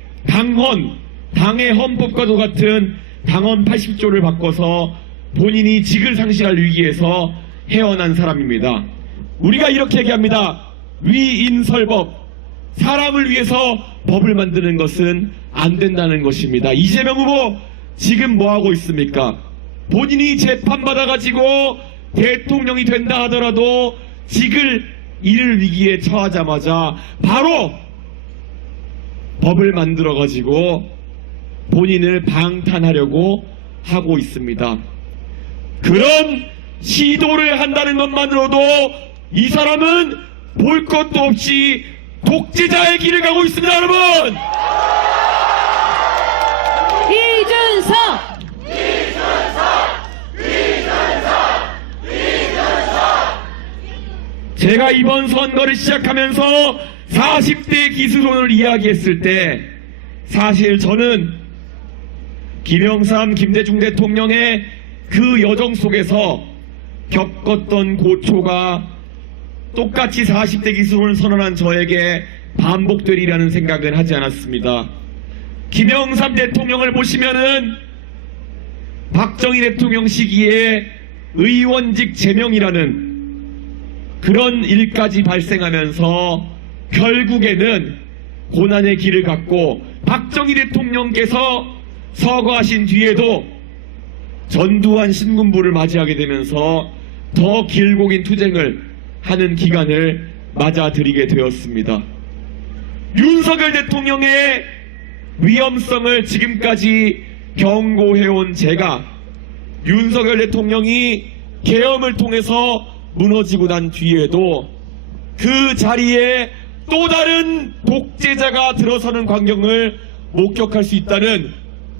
당의 헌법과도 같은 당헌 80조를 바꿔서 본인이 직을 상실할 위기에서 헤어난 사람입니다. 우리가 이렇게 얘기합니다. 위인설법, 사람을 위해서 법을 만드는 것은 안 된다는 것입니다. 이재명 후보 지금 뭐하고 있습니까? 본인이 재판받아가지고 대통령이 된다 하더라도 직을 잃을 위기에 처하자마자 바로 법을 만들어가지고 본인을 방탄하려고 하고 있습니다. 그런 시도를 한다는 것만으로도 이 사람은 볼 것도 없이 독재자의 길을 가고 있습니다, 여러분! 이준석! 제가 이번 선거를 시작하면서 40대 기수론을 이야기했을 때 사실 저는 김영삼, 김대중 대통령의 그 여정 속에서 겪었던 고초가 똑같이 40대 기수론을 선언한 저에게 반복되리라는 생각은 하지 않았습니다. 김영삼 대통령을 보시면은 박정희 대통령 시기에 의원직 제명이라는 그런 일까지 발생하면서 결국에는 고난의 길을 갔고 박정희 대통령께서 서거하신 뒤에도 전두환 신군부를 맞이하게 되면서 더 길고 긴 투쟁을 하는 기간을 맞아들이게 되었습니다. 윤석열 대통령의 위험성을 지금까지 경고해온 제가 윤석열 대통령이 계엄을 통해서 무너지고 난 뒤에도 그 자리에 또 다른 독재자가 들어서는 광경을 목격할 수 있다는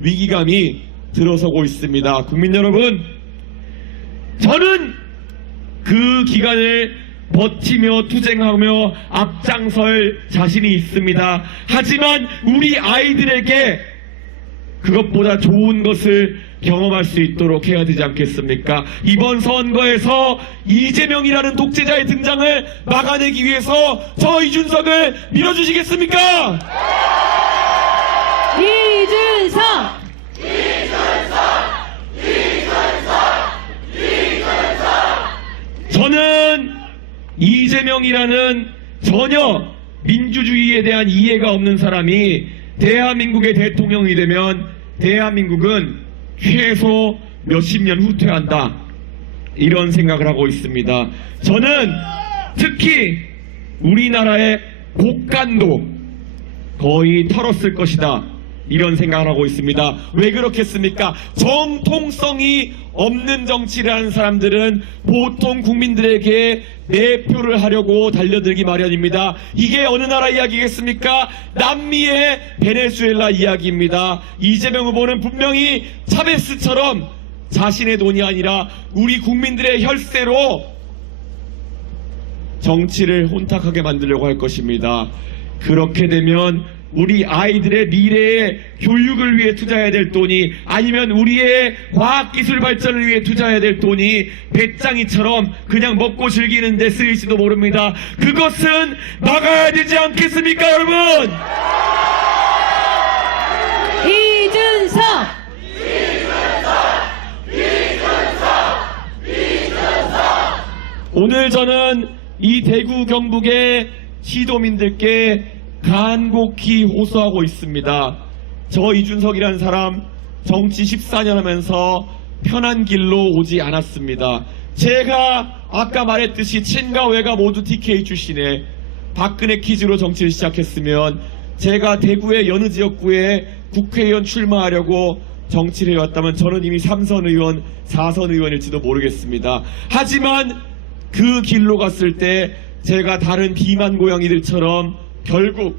위기감이 들어서고 있습니다. 국민 여러분, 저는 그 기간을 버티며 투쟁하며 앞장설 자신이 있습니다. 하지만 우리 아이들에게 그것보다 좋은 것을 경험할 수 있도록 해야 되지 않겠습니까? 이번 선거에서 이재명이라는 독재자의 등장을 막아내기 위해서 저 이준석을 밀어주시겠습니까? 이준석! 저는 이재명이라는 전혀 민주주의에 대한 이해가 없는 사람이 대한민국의 대통령이 되면 대한민국은 최소 몇십 년 후퇴한다, 이런 생각을 하고 있습니다. 저는 특히 우리나라의 국간도 거의 털었을 것이다, 이런 생각을 하고 있습니다. 왜 그렇겠습니까? 정통성이 없는 정치를 하는 사람들은 보통 국민들에게 내표를 하려고 달려들기 마련입니다. 이게 어느 나라 이야기겠습니까? 남미의 베네수엘라 이야기입니다. 이재명 후보는 분명히 차베스처럼 자신의 돈이 아니라 우리 국민들의 혈세로 정치를 혼탁하게 만들려고 할 것입니다. 그렇게 되면 우리 아이들의 미래의 교육을 위해 투자해야 될 돈이, 아니면 우리의 과학기술 발전을 위해 투자해야 될 돈이 배짱이처럼 그냥 먹고 즐기는 데 쓰일지도 모릅니다. 그것은 막아야 되지 않겠습니까, 여러분? 이준석! 오늘 저는 이 대구 경북의 시도민들께 간곡히 호소하고 있습니다. 저 이준석이라는 사람 정치 14년 하면서 편한 길로 오지 않았습니다. 제가 아까 말했듯이 친가 외가 모두 TK 출신에 박근혜 퀴즈로 정치를 시작했으면 제가 대구의 여느 지역구에 국회의원 출마하려고 정치를 해왔다면 저는 이미 3선 의원, 4선 의원일지도 모르겠습니다. 하지만 그 길로 갔을 때 제가 다른 비만 고양이들처럼 결국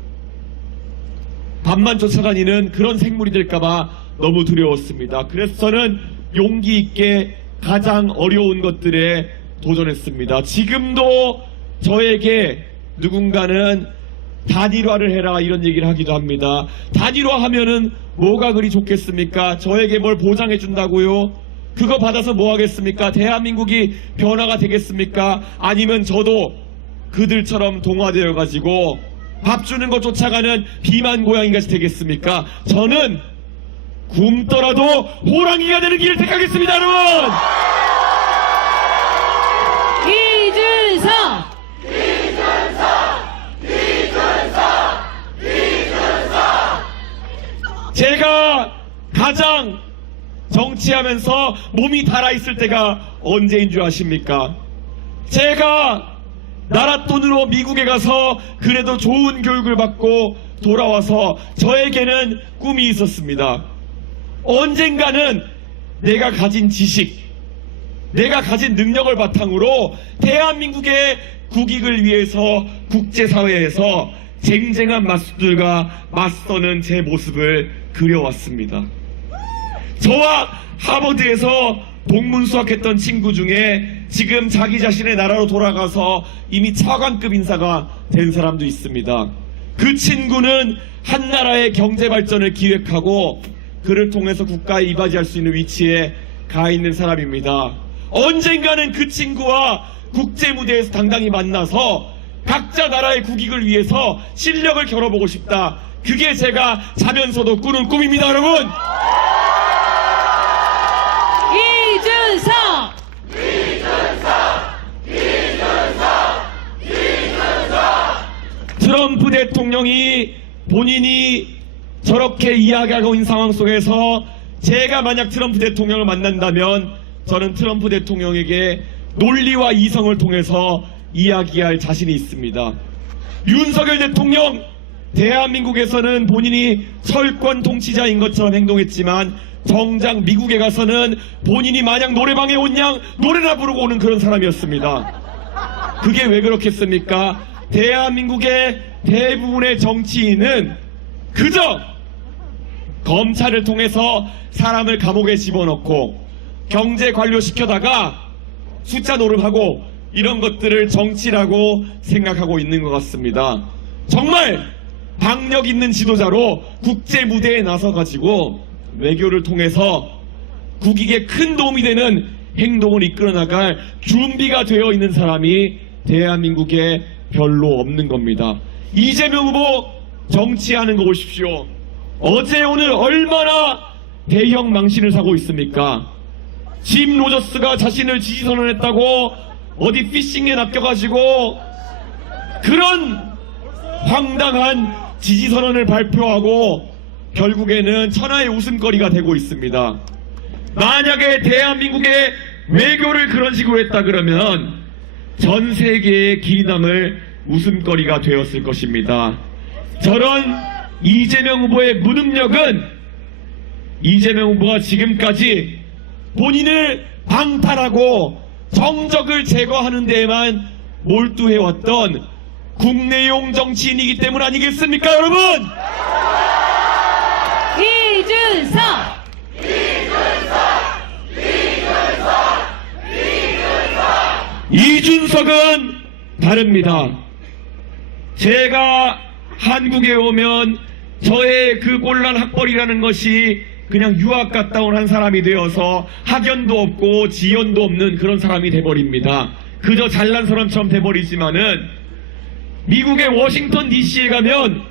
밤만 쫓아다니는 그런 생물이 될까봐 너무 두려웠습니다. 그래서 저는 용기 있게 가장 어려운 것들에 도전했습니다. 지금도 저에게 누군가는 단일화를 해라 이런 얘기를 하기도 합니다. 단일화 하면은 뭐가 그리 좋겠습니까? 저에게 뭘 보장해 준다고요? 그거 받아서 뭐 하겠습니까? 대한민국이 변화가 되겠습니까? 아니면 저도 그들처럼 동화되어 가지고 밥 주는 거 쫓아가는 비만 고양이같이 되겠습니까? 저는 굶더라도 호랑이가 되는 길을 택하겠습니다, 여러분! 이준석! 제가 가장 정치하면서 몸이 달아있을 때가 언제인 줄 아십니까? 제가 나라 돈으로 미국에 가서 그래도 좋은 교육을 받고 돌아와서 저에게는 꿈이 있었습니다. 언젠가는 내가 가진 지식, 내가 가진 능력을 바탕으로 대한민국의 국익을 위해서 국제사회에서 쟁쟁한 맞수들과 맞서는 제 모습을 그려왔습니다. 저와 하버드에서 동문수학했던 친구 중에 지금 자기 자신의 나라로 돌아가서 이미 차관급 인사가 된 사람도 있습니다. 그 친구는 한 나라의 경제 발전을 기획하고 그를 통해서 국가에 이바지할 수 있는 위치에 가 있는 사람입니다. 언젠가는 그 친구와 국제 무대에서 당당히 만나서 각자 나라의 국익을 위해서 실력을 겨뤄보고 싶다. 그게 제가 자면서도 꾸는 꿈입니다, 여러분! 이준석! 트럼프 대통령이 본인이 저렇게 이야기하고 있는 상황 속에서 제가 만약 트럼프 대통령을 만난다면 저는 트럼프 대통령에게 논리와 이성을 통해서 이야기할 자신이 있습니다. 윤석열 대통령, 대한민국에서는 본인이 철권 통치자인 것처럼 행동했지만 정작 미국에 가서는 본인이 마냥 노래방에 온 양 노래나 부르고 오는 그런 사람이었습니다. 그게 왜 그렇겠습니까? 대한민국의 대부분의 정치인은 그저 검찰을 통해서 사람을 감옥에 집어넣고 경제 관료시켜다가 숫자 노름하고 이런 것들을 정치라고 생각하고 있는 것 같습니다. 정말 박력 있는 지도자로 국제 무대에 나서가지고 외교를 통해서 국익에 큰 도움이 되는 행동을 이끌어 나갈 준비가 되어 있는 사람이 대한민국에 별로 없는 겁니다. 이재명 후보 정치하는 거 보십시오. 어제 오늘 얼마나 대형 망신을 사고 있습니까? 짐 로저스가 자신을 지지선언했다고 어디 피싱에 낚여가지고 그런 황당한 지지선언을 발표하고 결국에는 천하의 웃음거리가 되고 있습니다. 만약에 대한민국의 외교를 그런 식으로 했다 그러면 전 세계의 길이 남을 웃음거리가 되었을 것입니다. 저런 이재명 후보의 무능력은 이재명 후보가 지금까지 본인을 방탄하고 정적을 제거하는 데에만 몰두해왔던 국내용 정치인이기 때문 아니겠습니까, 여러분? 이준석! 이준석은 다릅니다. 제가 한국에 오면 저의 그 곤란 학벌이라는 것이 그냥 유학 갔다 온 한 사람이 되어서 학연도 없고 지연도 없는 그런 사람이 돼버립니다. 그저 잘난 사람처럼 돼버리지만은 미국의 워싱턴 DC에 가면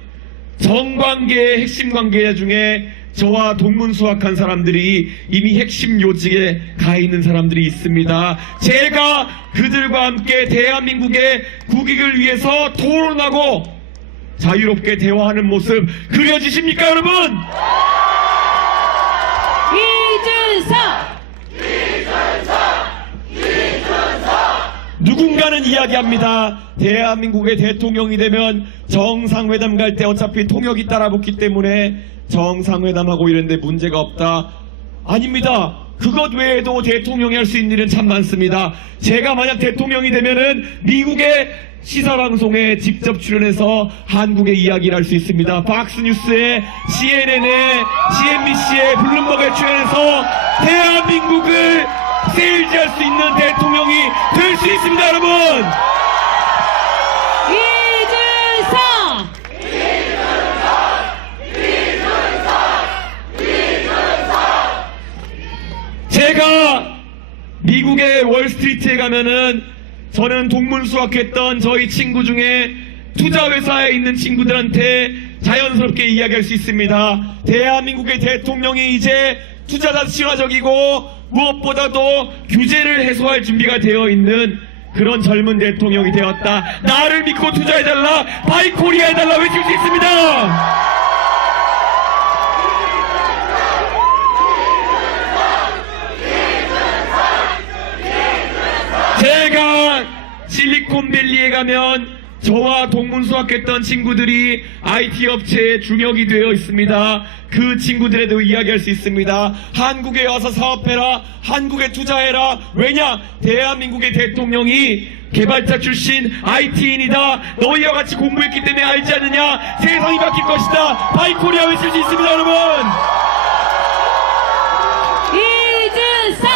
정관계의 핵심 관계자 중에 저와 동문수학한 사람들이 이미 핵심 요직에 가 있는 사람들이 있습니다. 제가 그들과 함께 대한민국의 국익을 위해서 토론하고 자유롭게 대화하는 모습 그려지십니까, 여러분? 이준석! 누군가는 이야기합니다. 대한민국의 대통령이 되면 정상회담 갈 때 어차피 통역이 따라붙기 때문에 정상회담하고 이런데 문제가 없다. 아닙니다. 그것 외에도 대통령이 할 수 있는 일은 참 많습니다. 제가 만약 대통령이 되면은 미국의 시사방송에 직접 출연해서 한국의 이야기를 할 수 있습니다. 박스뉴스에, CNN에, CNBC에, 블룸버그에 출연해서 대한민국을 세일즈할 수 있는 대통령이 될 수 있습니다, 여러분! 제가 미국의 월스트리트에 가면은 저는 동문수학했던 저희 친구 중에 투자회사에 있는 친구들한테 자연스럽게 이야기할 수 있습니다. 대한민국의 대통령이 이제 투자자 친화적이고 무엇보다도 규제를 해소할 준비가 되어 있는 그런 젊은 대통령이 되었다. 나를 믿고 투자해달라, 바이코리아 해달라 외칠 수 있습니다. 제가 실리콘밸리에 가면 저와 동문수학했던 친구들이 IT 업체에 중역이 되어 있습니다. 그 친구들에도 이야기할 수 있습니다. 한국에 와서 사업해라, 한국에 투자해라. 왜냐? 대한민국의 대통령이 개발자 출신 IT인이다. 너희와 같이 공부했기 때문에 알지 않느냐? 세상이 바뀔 것이다. 바이코리아 외칠 수 있습니다, 여러분. 이준석!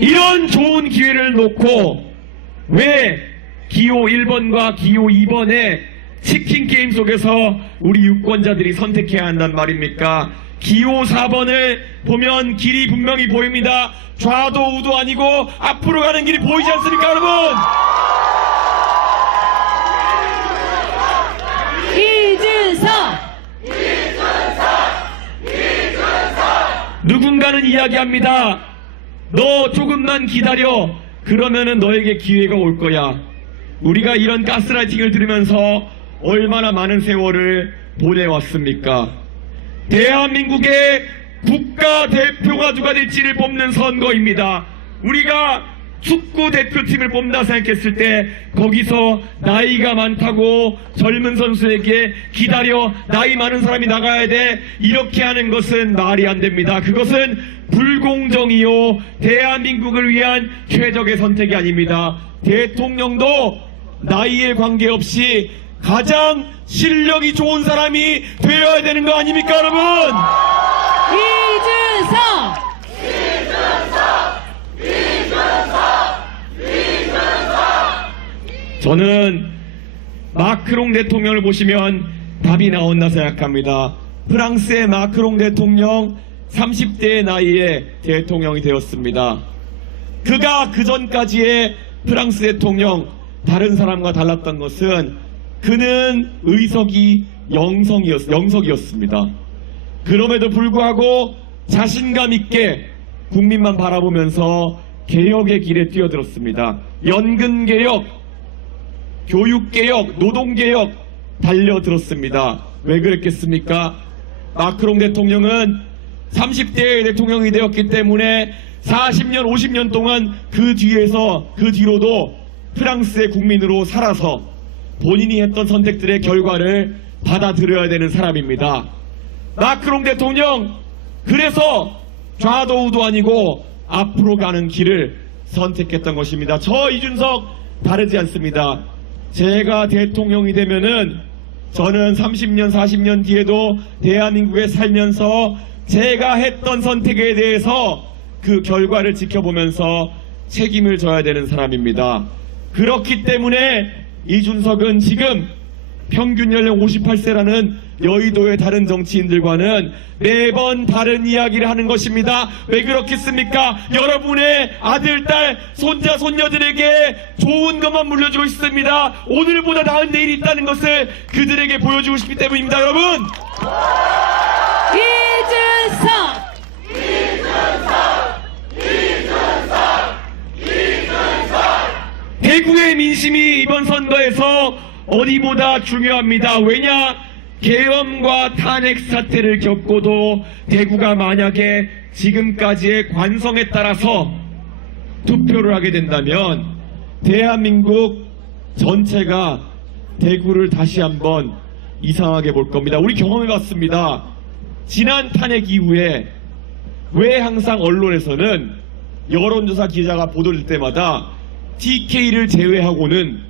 이런 좋은 기회를 놓고 왜 기호 1번과 기호 2번의 치킨 게임 속에서 우리 유권자들이 선택해야 한단 말입니까? 기호 4번을 보면 길이 분명히 보입니다. 좌도 우도 아니고 앞으로 가는 길이 보이지 않습니까, 여러분? 이준석! 누군가는 이야기합니다. 너 조금만 기다려. 그러면은 너에게 기회가 올 거야. 우리가 이런 가스라이팅을 들으면서 얼마나 많은 세월을 보내왔습니까? 대한민국의 국가대표가 누가 될지를 뽑는 선거입니다. 우리가 축구 대표팀을 뽑는다 생각했을 때 거기서 나이가 많다고 젊은 선수에게 기다려, 나이 많은 사람이 나가야 돼, 이렇게 하는 것은 말이 안 됩니다. 그것은 불공정이요 대한민국을 위한 최적의 선택이 아닙니다. 대통령도 나이에 관계없이 가장 실력이 좋은 사람이 되어야 되는 거 아닙니까, 여러분? 이준석! 저는 마크롱 대통령을 보시면 답이 나온다 생각합니다. 프랑스의 마크롱 대통령 30대의 나이에 대통령이 되었습니다. 그가 그 전까지의 프랑스 대통령, 다른 사람과 달랐던 것은 그는 의석이 영석이었습니다. 그럼에도 불구하고 자신감 있게 국민만 바라보면서 개혁의 길에 뛰어들었습니다. 연금개혁, 교육개혁, 노동개혁 달려들었습니다. 왜 그랬겠습니까? 마크롱 대통령은 30대의 대통령이 되었기 때문에 40년, 50년 동안 그 뒤로도 프랑스의 국민으로 살아서 본인이 했던 선택들의 결과를 받아들여야 되는 사람입니다. 마크롱 대통령, 그래서 좌도 우도 아니고 앞으로 가는 길을 선택했던 것입니다. 저 이준석 다르지 않습니다. 제가 대통령이 되면은 저는 30년, 40년 뒤에도 대한민국에 살면서 제가 했던 선택에 대해서 그 결과를 지켜보면서 책임을 져야 되는 사람입니다. 그렇기 때문에 이준석은 지금 평균 연령 58세라는 여의도의 다른 정치인들과는 매번 다른 이야기를 하는 것입니다. 왜 그렇겠습니까? 여러분의 아들, 딸, 손자, 손녀들에게 좋은 것만 물려주고 있습니다. 오늘보다 나은 내일이 있다는 것을 그들에게 보여주고 싶기 때문입니다, 여러분! 이준석! 대구의 민심이 이번 선거에서 어디보다 중요합니다. 왜냐? 계엄과 탄핵 사태를 겪고도 대구가 만약에 지금까지의 관성에 따라서 투표를 하게 된다면 대한민국 전체가 대구를 다시 한번 이상하게 볼 겁니다. 우리 경험해봤습니다. 지난 탄핵 이후에 왜 항상 언론에서는 여론조사 기자가 보도될 때마다 TK를 제외하고는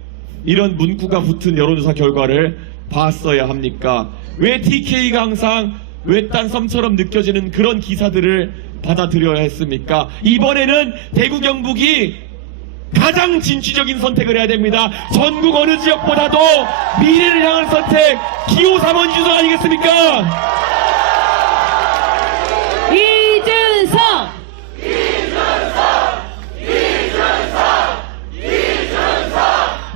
이런 문구가 붙은 여론조사 결과를 봤어야 합니까? 왜 TK가 항상 외딴 섬처럼 느껴지는 그런 기사들을 받아들여야 했습니까? 이번에는 대구 경북이 가장 진취적인 선택을 해야 됩니다. 전국 어느 지역보다도 미래를 향한 선택, 기호 3번 이준석 아니겠습니까? 이준석!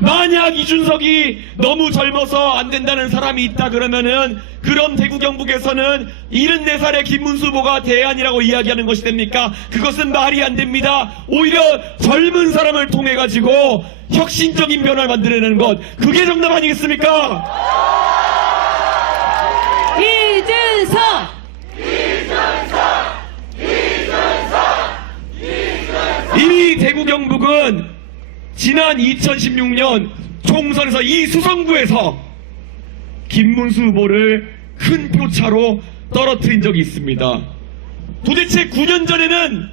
만약 이준석이 너무 젊어서 안 된다는 사람이 있다 그러면은 그럼 대구 경북에서는 74살의 김문수 후보가 대안이라고 이야기하는 것이 됩니까? 그것은 말이 안 됩니다. 오히려 젊은 사람을 통해 가지고 혁신적인 변화를 만들어내는 것, 그게 정답 아니겠습니까? 이준석! 이미 대구 경북은 지난 2016년 총선에서 이 수성구에서 김문수 후보를 큰 표차로 떨어뜨린 적이 있습니다. 도대체 9년 전에는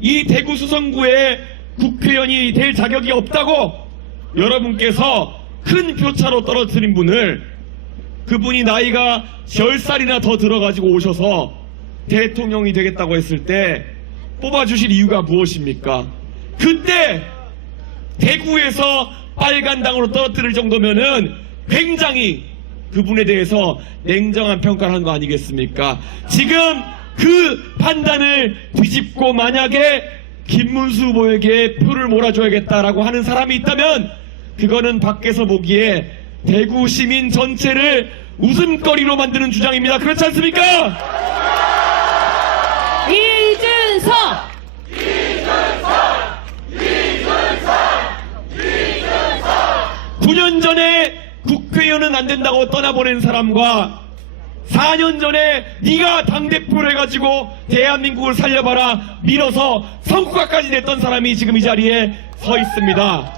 이 대구 수성구에 국회의원이 될 자격이 없다고 여러분께서 큰 표차로 떨어뜨린 분을, 그분이 나이가 10살이나 더 들어가지고 오셔서 대통령이 되겠다고 했을 때 뽑아주실 이유가 무엇입니까? 그때 대구에서 빨간당으로 떨어뜨릴 정도면은 굉장히 그분에 대해서 냉정한 평가를 한 거 아니겠습니까? 지금 그 판단을 뒤집고 만약에 김문수 후보에게 표를 몰아줘야겠다라고 하는 사람이 있다면 그거는 밖에서 보기에 대구 시민 전체를 웃음거리로 만드는 주장입니다. 그렇지 않습니까? 이준석! 9년 전에 국회의원은 안 된다고 떠나보낸 사람과 4년 전에 네가 당대표를 해가지고 대한민국을 살려봐라 밀어서 선거까지 냈던 사람이 지금 이 자리에 서 있습니다.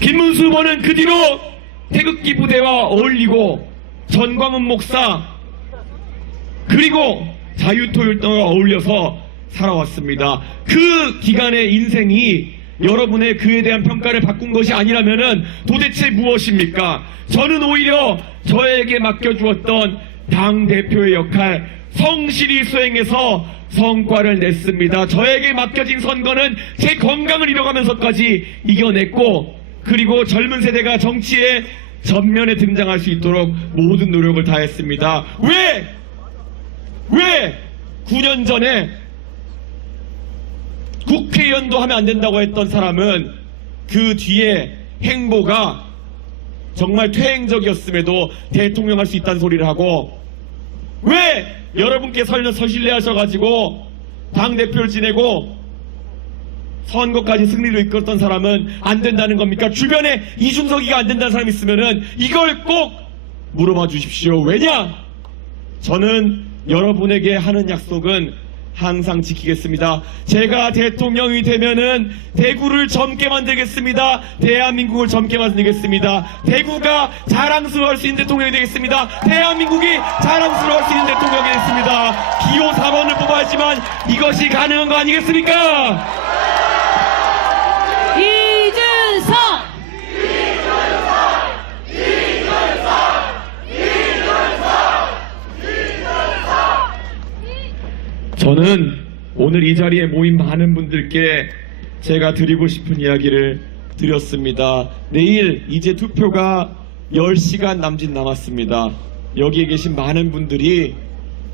김문수 후보는 그 뒤로 태극기 부대와 어울리고 전광훈 목사 그리고 자유토일당과 어울려서 살아왔습니다. 그 기간의 인생이 여러분의 그에 대한 평가를 바꾼 것이 아니라면은 도대체 무엇입니까? 저는 오히려 저에게 맡겨주었던 당대표의 역할 성실히 수행해서 성과를 냈습니다. 저에게 맡겨진 선거는 제 건강을 잃어가면서까지 이겨냈고, 그리고 젊은 세대가 정치에 전면에 등장할 수 있도록 모든 노력을 다했습니다. 왜 9년 전에 국회의원도 하면 안 된다고 했던 사람은 그 뒤에 행보가 정말 퇴행적이었음에도 대통령 할 수 있다는 소리를 하고, 왜 여러분께 서신례하셔가지고 당대표를 지내고 선거까지 승리로 이끌었던 사람은 안 된다는 겁니까? 주변에 이준석이가 안 된다는 사람이 있으면은 이걸 꼭 물어봐 주십시오. 왜냐? 저는 여러분에게 하는 약속은 항상 지키겠습니다. 제가 대통령이 되면은 대구를 젊게 만들겠습니다. 대한민국을 젊게 만들겠습니다. 대구가 자랑스러워할 수 있는 대통령이 되겠습니다. 대한민국이 자랑스러워할 수 있는 대통령이 되겠습니다. 기호 4번을 뽑아야지만 이것이 가능한 거 아니겠습니까? 이준석! 저는 오늘 이 자리에 모인 많은 분들께 제가 드리고 싶은 이야기를 드렸습니다. 내일 이제 투표가 10시간 남짓 남았습니다. 여기에 계신 많은 분들이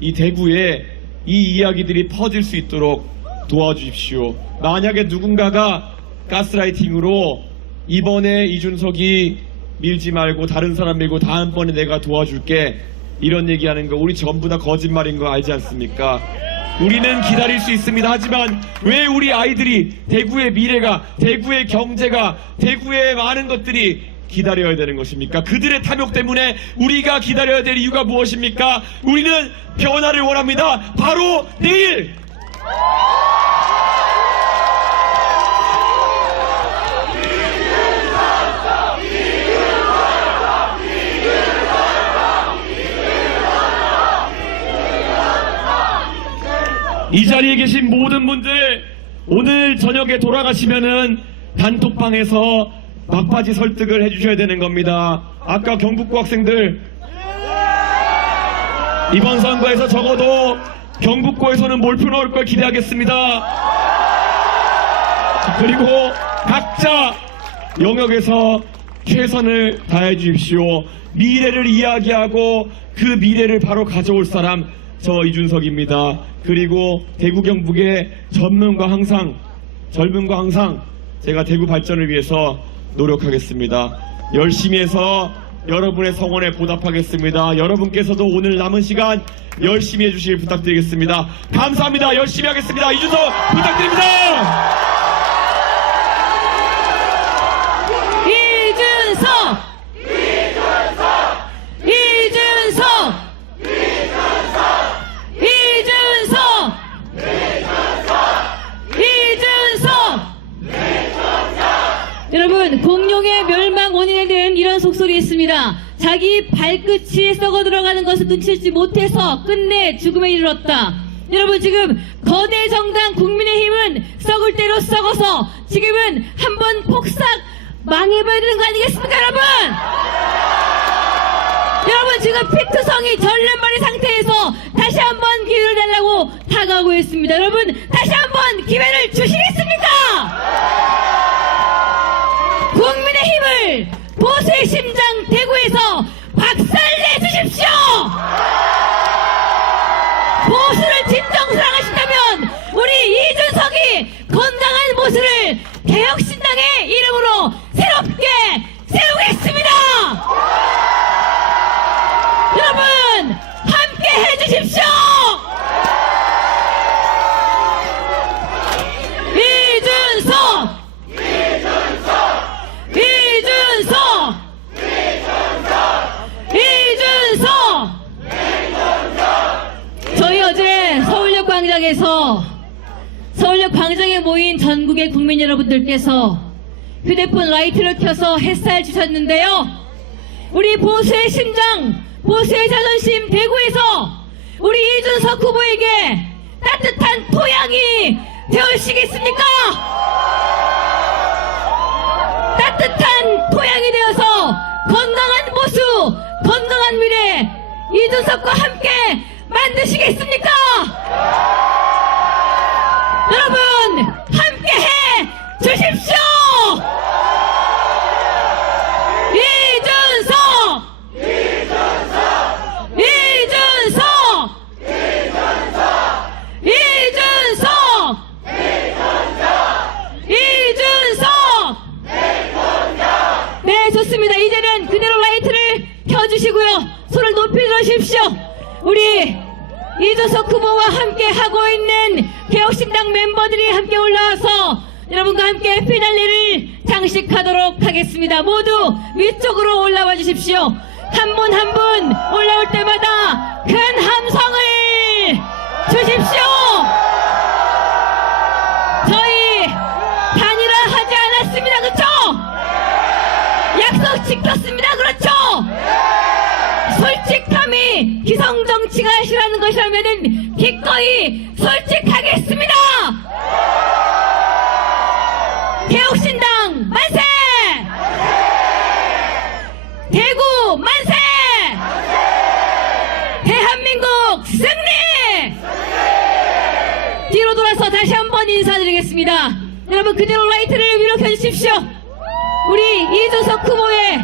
이 대구에 이 이야기들이 퍼질 수 있도록 도와주십시오. 만약에 누군가가 가스라이팅으로 이번에 이준석이 밀지 말고 다른 사람 밀고 다음번에 내가 도와줄게 이런 얘기하는 거 우리 전부 다 거짓말인 거 알지 않습니까? 우리는 기다릴 수 있습니다. 하지만 왜 우리 아이들이 대구의 미래가, 대구의 경제가, 대구의 많은 것들이 기다려야 되는 것입니까? 그들의 탐욕 때문에 우리가 기다려야 될 이유가 무엇입니까? 우리는 변화를 원합니다. 바로 내일! 이 자리에 계신 모든 분들 오늘 저녁에 돌아가시면은 단톡방에서 막바지 설득을 해주셔야 되는 겁니다. 아까 경북고 학생들 이번 선거에서 적어도 경북고에서는 몰표 넣을 걸 기대하겠습니다. 그리고 각자 영역에서 최선을 다해 주십시오. 미래를 이야기하고 그 미래를 바로 가져올 사람 저 이준석입니다. 그리고 대구 경북의 젊음과 항상 제가 대구 발전을 위해서 노력하겠습니다. 열심히 해서 여러분의 성원에 보답하겠습니다. 여러분께서도 오늘 남은 시간 열심히 해주시길 부탁드리겠습니다. 감사합니다. 열심히 하겠습니다. 이준석 부탁드립니다. 여러분, 공룡의 멸망 원인에는 이런 속설이 있습니다. 자기 발끝이 썩어 들어가는 것을 눈치채지 못해서 끝내 죽음에 이르렀다. 여러분, 지금 거대 정당 국민의힘은 썩을 대로 썩어서 지금은 한번 폭삭 망해봐야 되는 거 아니겠습니까, 여러분? 여러분, 지금 피투성이 절름발이 상태에서 다시 한번 기회를 달라고 다가오고 있습니다. 여러분, 다시 한번 기회를 주시겠습니까? 국민의힘을 보수의 심장 대구에서 박살내 주십시오! 보수를 진정 사랑하신다면 우리 이준석이 건강한 보수를 개혁신당의 이름으로 새롭게 세우겠습니다! 여러분, 함께 해주십시오! 서울역 광장에 모인 전국의 국민 여러분들께서 휴대폰 라이트를 켜서 햇살 주셨는데요. 우리 보수의 심장, 보수의 자존심 대구에서 우리 이준석 후보에게 따뜻한 토양이 되어주시겠습니까? 따뜻한 토양이 되어서 건강한 보수, 건강한 미래 이준석과 함께 만드시겠습니까? 여러분, 함께 해 주십시오! 이준석! 이준석! 이준석! 이준석! 이준석! 이준석! 네, 좋습니다. 이제는 그대로 라이트를 켜주시고요. 손을 높이 들어주십시오. 우리 이준석 후보와 함께 하고 있는 개혁신당 멤버들이 함께 올라와서 여러분과 함께 피날레를 장식하도록 하겠습니다. 모두 위쪽으로 올라와 주십시오. 한 분 한 분 올라올 때마다 큰 함성을 주십시오. 저희 단일화하지 않았습니다. 그렇죠? 약속 지켰습니다. 그렇죠? 솔직함이 기성정치가 싫어하는 것이라면 기꺼이 솔직하겠습니다. 개혁신당 만세! 대구 만세! 대한민국 승리! 뒤로 돌아서 다시 한번 인사드리겠습니다. 여러분, 그대로 라이트를 위로 켜주십시오. 우리 이준석 후보의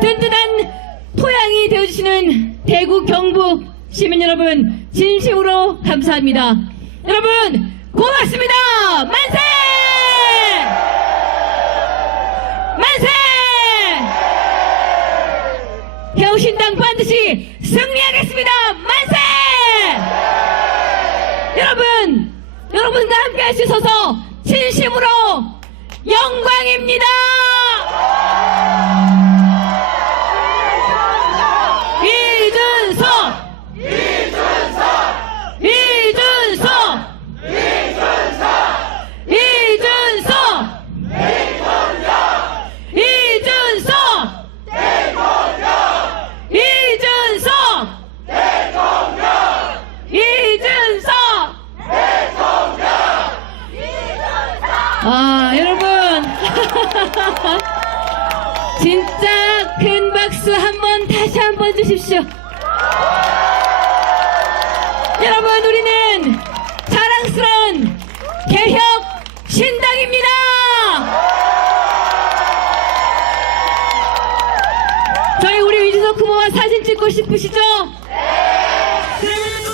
든든한 토양이 되어주시는 대구 경북 시민 여러분, 진심으로 감사합니다. 여러분, 고맙습니다. 만세! 만세! 개혁신당 반드시 승리하겠습니다. 만세! 여러분과 함께 할 수 있어서 진심으로 영광입니다. 진짜 큰 박수 다시 한번 주십시오. 여러분, 우리는 자랑스러운 개혁 신당입니다. 저희 우리 이준석 후보와 사진 찍고 싶으시죠? 그러면